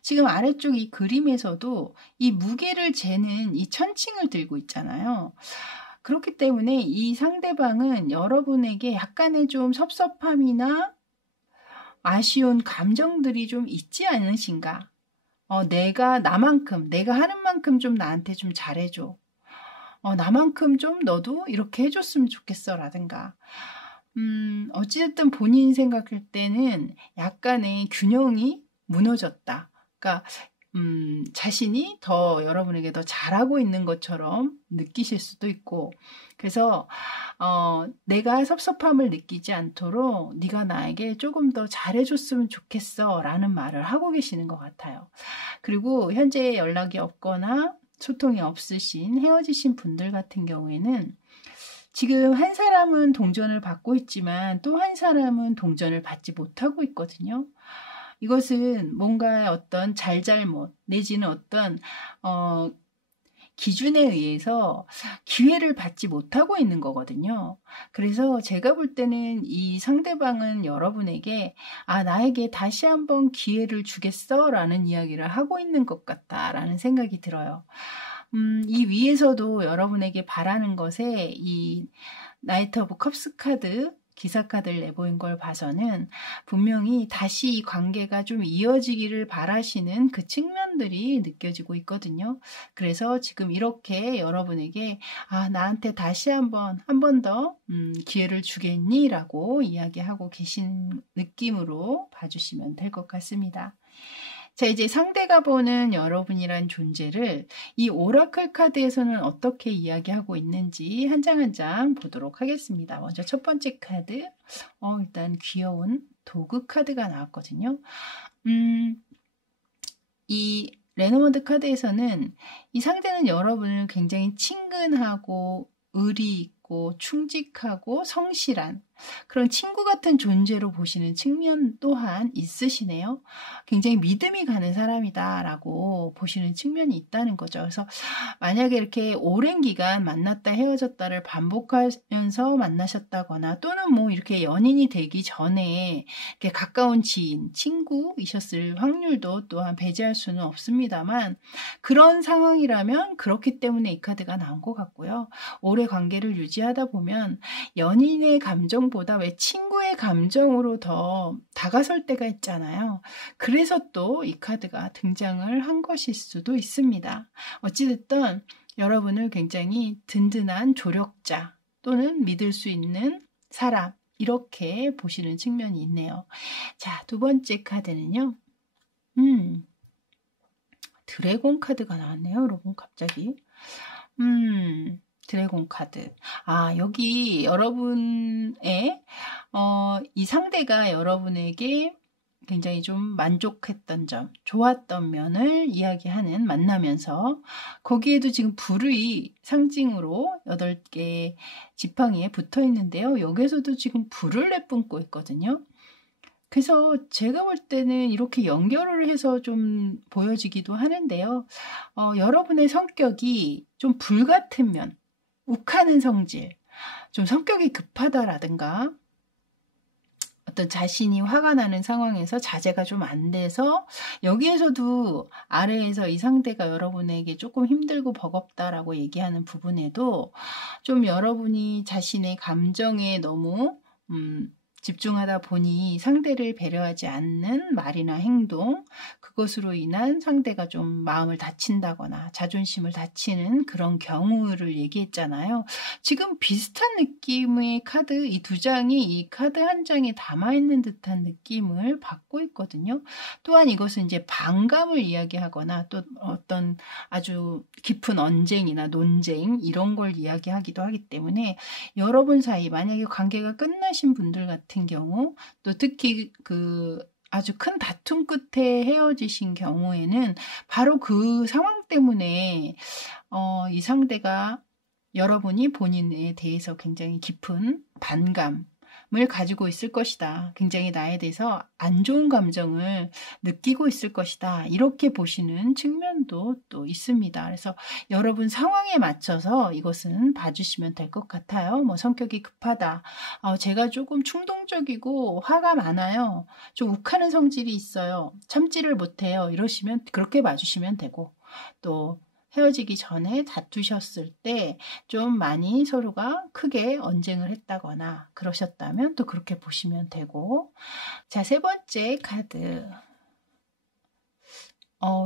지금 아래쪽 이 그림에서도 이 무게를 재는 이 천칭을 들고 있잖아요. 그렇기 때문에 이 상대방은 여러분에게 약간의 좀 섭섭함이나 아쉬운 감정들이 좀 있지 않으신가? 내가 하는 만큼 좀 나한테 좀 잘해줘. 나만큼 좀 너도 이렇게 해줬으면 좋겠어 라든가. 어찌됐든 본인 생각할 때는 약간의 균형이 무너졌다. 그러니까 자신이 더 여러분에게 더 잘하고 있는 것처럼 느끼실 수도 있고, 그래서 내가 섭섭함을 느끼지 않도록 네가 나에게 조금 더 잘해줬으면 좋겠어 라는 말을 하고 계시는 것 같아요. 그리고 현재 연락이 없거나 소통이 없으신 헤어지신 분들 같은 경우에는 지금 한 사람은 동전을 받고 있지만 또 한 사람은 동전을 받지 못하고 있거든요. 이것은 뭔가의 어떤 잘잘못 내지는 어떤 기준에 의해서 기회를 받지 못하고 있는 거거든요. 그래서 제가 볼 때는 이 상대방은 여러분에게 나에게 다시 한번 기회를 주겠어 라는 이야기를 하고 있는 것 같다라는 생각이 들어요. 이 위에서도 여러분에게 바라는 것에 이 나이트 오브 컵스 카드 기사 카드를 내보인 걸 봐서는 분명히 다시 이 관계가 좀 이어지기를 바라시는 그 측면들이 느껴지고 있거든요. 그래서 지금 이렇게 여러분에게 나한테 다시 한 번 더 기회를 주겠니? 라고 이야기하고 계신 느낌으로 봐주시면 될 것 같습니다. 자, 이제 상대가 보는 여러분이란 존재를 이 오라클 카드에서는 어떻게 이야기하고 있는지 한 장 한 장 보도록 하겠습니다. 먼저 첫 번째 카드, 일단 귀여운 도그 카드가 나왔거든요. 이 레노먼드 카드에서는 이 상대는 여러분을 굉장히 친근하고 의리 있고 충직하고 성실한 그런 친구 같은 존재로 보시는 측면 또한 있으시네요. 굉장히 믿음이 가는 사람이다 라고 보시는 측면이 있다는 거죠. 그래서 만약에 이렇게 오랜 기간 만났다 헤어졌다를 반복하면서 만나셨다거나 또는 뭐 이렇게 연인이 되기 전에 이렇게 가까운 지인, 친구이셨을 확률도 또한 배제할 수는 없습니다만 그런 상황이라면 그렇기 때문에 이 카드가 나온 것 같고요. 오래 관계를 유지하다 보면 연인의 감정보다 왜 친구의 감정으로 더 다가설 때가 있잖아요. 그래서 또 이 카드가 등장을 한 것일 수도 있습니다. 어찌됐든 여러분을 굉장히 든든한 조력자 또는 믿을 수 있는 사람 이렇게 보시는 측면이 있네요. 자, 두 번째 카드는요. 드래곤 카드가 나왔네요. 여러분 갑자기. 드래곤 카드. 여기 여러분의 이 상대가 여러분에게 굉장히 좀 만족했던 점, 좋았던 면을 이야기하는 만나면서 거기에도 지금 불의 상징으로 8개 지팡이에 붙어 있는데요. 여기에서도 지금 불을 내뿜고 있거든요. 그래서 제가 볼 때는 이렇게 연결을 해서 좀 보여지기도 하는데요. 여러분의 성격이 좀 불같은 면, 욱하는 성질, 좀 성격이 급하다라든가 어떤 자신이 화가 나는 상황에서 자제가 좀 안 돼서 여기에서도 아래에서 이 상대가 여러분에게 조금 힘들고 버겁다라고 얘기하는 부분에도 좀 여러분이 자신의 감정에 너무 집중하다 보니 상대를 배려하지 않는 말이나 행동, 그것으로 인한 상대가 좀 마음을 다친다거나 자존심을 다치는 그런 경우를 얘기했잖아요. 지금 비슷한 느낌의 카드, 이 두 장이 이 카드 한 장에 담아있는 듯한 느낌을 받고 있거든요. 또한 이것은 이제 반감을 이야기하거나 또 어떤 아주 깊은 언쟁이나 논쟁 이런 걸 이야기하기도 하기 때문에 여러분 사이 만약에 관계가 끝나신 분들 같은 경우 또 특히 아주 큰 다툼 끝에 헤어지신 경우에는 바로 그 상황 때문에 이 상대가 여러분이 본인에 대해서 굉장히 깊은 반감을 가지고 있을 것이다. 굉장히 나에 대해서 안 좋은 감정을 느끼고 있을 것이다. 이렇게 보시는 측면도 또 있습니다. 그래서 여러분 상황에 맞춰서 이것은 봐주시면 될 것 같아요. 뭐 성격이 급하다. 제가 조금 충동적이고 화가 많아요. 좀 욱하는 성질이 있어요. 참지를 못해요. 이러시면 그렇게 봐주시면 되고 또 헤어지기 전에 다투셨을 때 좀 많이 서로가 크게 언쟁을 했다거나 그러셨다면 또 그렇게 보시면 되고 자, 세 번째 카드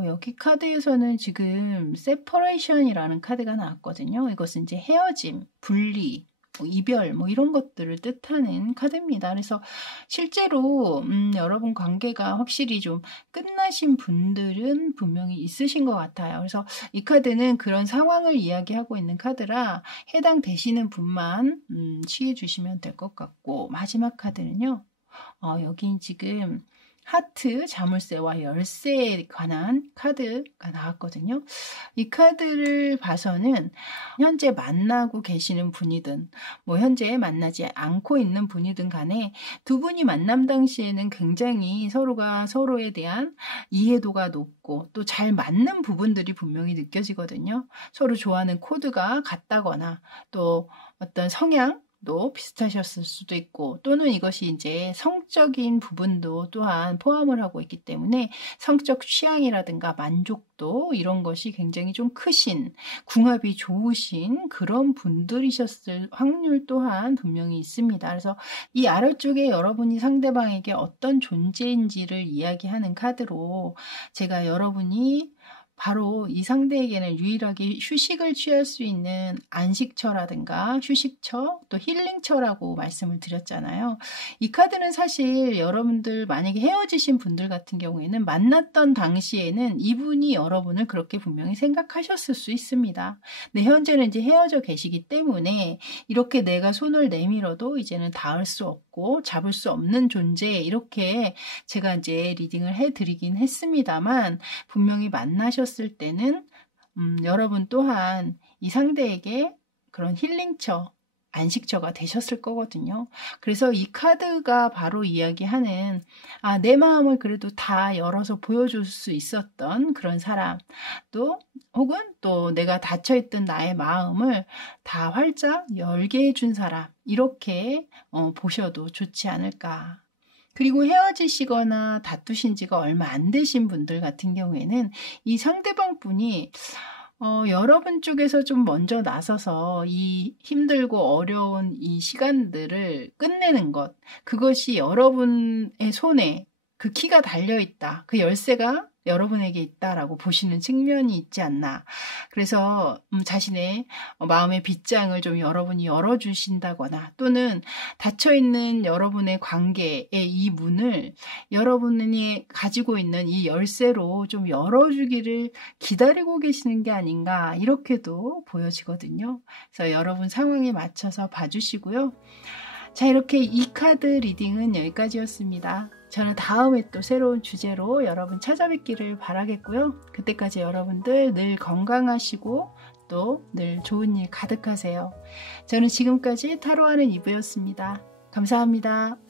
여기 카드에서는 지금 세퍼레이션이라는 카드가 나왔거든요. 이것은 이제 헤어짐, 분리 뭐 이별, 뭐 이런 것들을 뜻하는 카드입니다. 그래서 실제로 여러분 관계가 확실히 좀 끝나신 분들은 분명히 있으신 것 같아요. 그래서 이 카드는 그런 상황을 이야기하고 있는 카드라 해당되시는 분만 취해 주시면 될 것 같고, 마지막 카드는요. 여기 지금 하트, 자물쇠와 열쇠에 관한 카드가 나왔거든요. 이 카드를 봐서는 현재 만나고 계시는 분이든 뭐 현재 만나지 않고 있는 분이든 간에 두 분이 만남 당시에는 굉장히 서로가 서로에 대한 이해도가 높고 또 잘 맞는 부분들이 분명히 느껴지거든요. 서로 좋아하는 코드가 같다거나 또 어떤 성향도 비슷하셨을 수도 있고, 또는 이것이 이제 성적인 부분도 또한 포함을 하고 있기 때문에 성적 취향이라든가 만족도 이런 것이 굉장히 좀 크신, 궁합이 좋으신 그런 분들이셨을 확률 또한 분명히 있습니다. 그래서 이 아래쪽에 여러분이 상대방에게 어떤 존재인지를 이야기하는 카드로 제가 여러분이 바로 이 상대에게는 유일하게 휴식을 취할 수 있는 안식처라든가 휴식처, 또 힐링처라고 말씀을 드렸잖아요. 이 카드는 사실 여러분들 만약에 헤어지신 분들 같은 경우에는 만났던 당시에는 이분이 여러분을 그렇게 분명히 생각하셨을 수 있습니다. 근데 현재는 이제 헤어져 계시기 때문에 이렇게 내가 손을 내밀어도 이제는 닿을 수 없고 잡을 수 없는 존재, 이렇게 제가 이제 리딩을 해드리긴 했습니다만, 분명히 만나셨을 때는 여러분 또한 이 상대에게 그런 힐링처, 안식처가 되셨을 거거든요. 그래서 이 카드가 바로 이야기하는 내 마음을 그래도 다 열어서 보여줄 수 있었던 그런 사람, 또 혹은 또 내가 닫혀있던 나의 마음을 다 활짝 열게 해준 사람, 이렇게 보셔도 좋지 않을까. 그리고 헤어지시거나 다투신 지가 얼마 안 되신 분들 같은 경우에는 이 상대방 분이 여러분 쪽에서 좀 먼저 나서서 이 힘들고 어려운 이 시간들을 끝내는 것, 그것이 여러분의 손에 그 키가 달려있다, 그 열쇠가 여러분에게 있다라고 보시는 측면이 있지 않나. 그래서 자신의 마음의 빗장을 좀 여러분이 열어주신다거나, 또는 닫혀있는 여러분의 관계의 이 문을 여러분이 가지고 있는 이 열쇠로 좀 열어주기를 기다리고 계시는 게 아닌가, 이렇게도 보여지거든요. 그래서 여러분 상황에 맞춰서 봐주시고요. 자, 이렇게 이 카드 리딩은 여기까지였습니다. 저는 다음에 또 새로운 주제로 여러분 찾아뵙기를 바라겠고요. 그때까지 여러분들 늘 건강하시고 또 늘 좋은 일 가득하세요. 저는 지금까지 타로하는 이브였습니다. 감사합니다.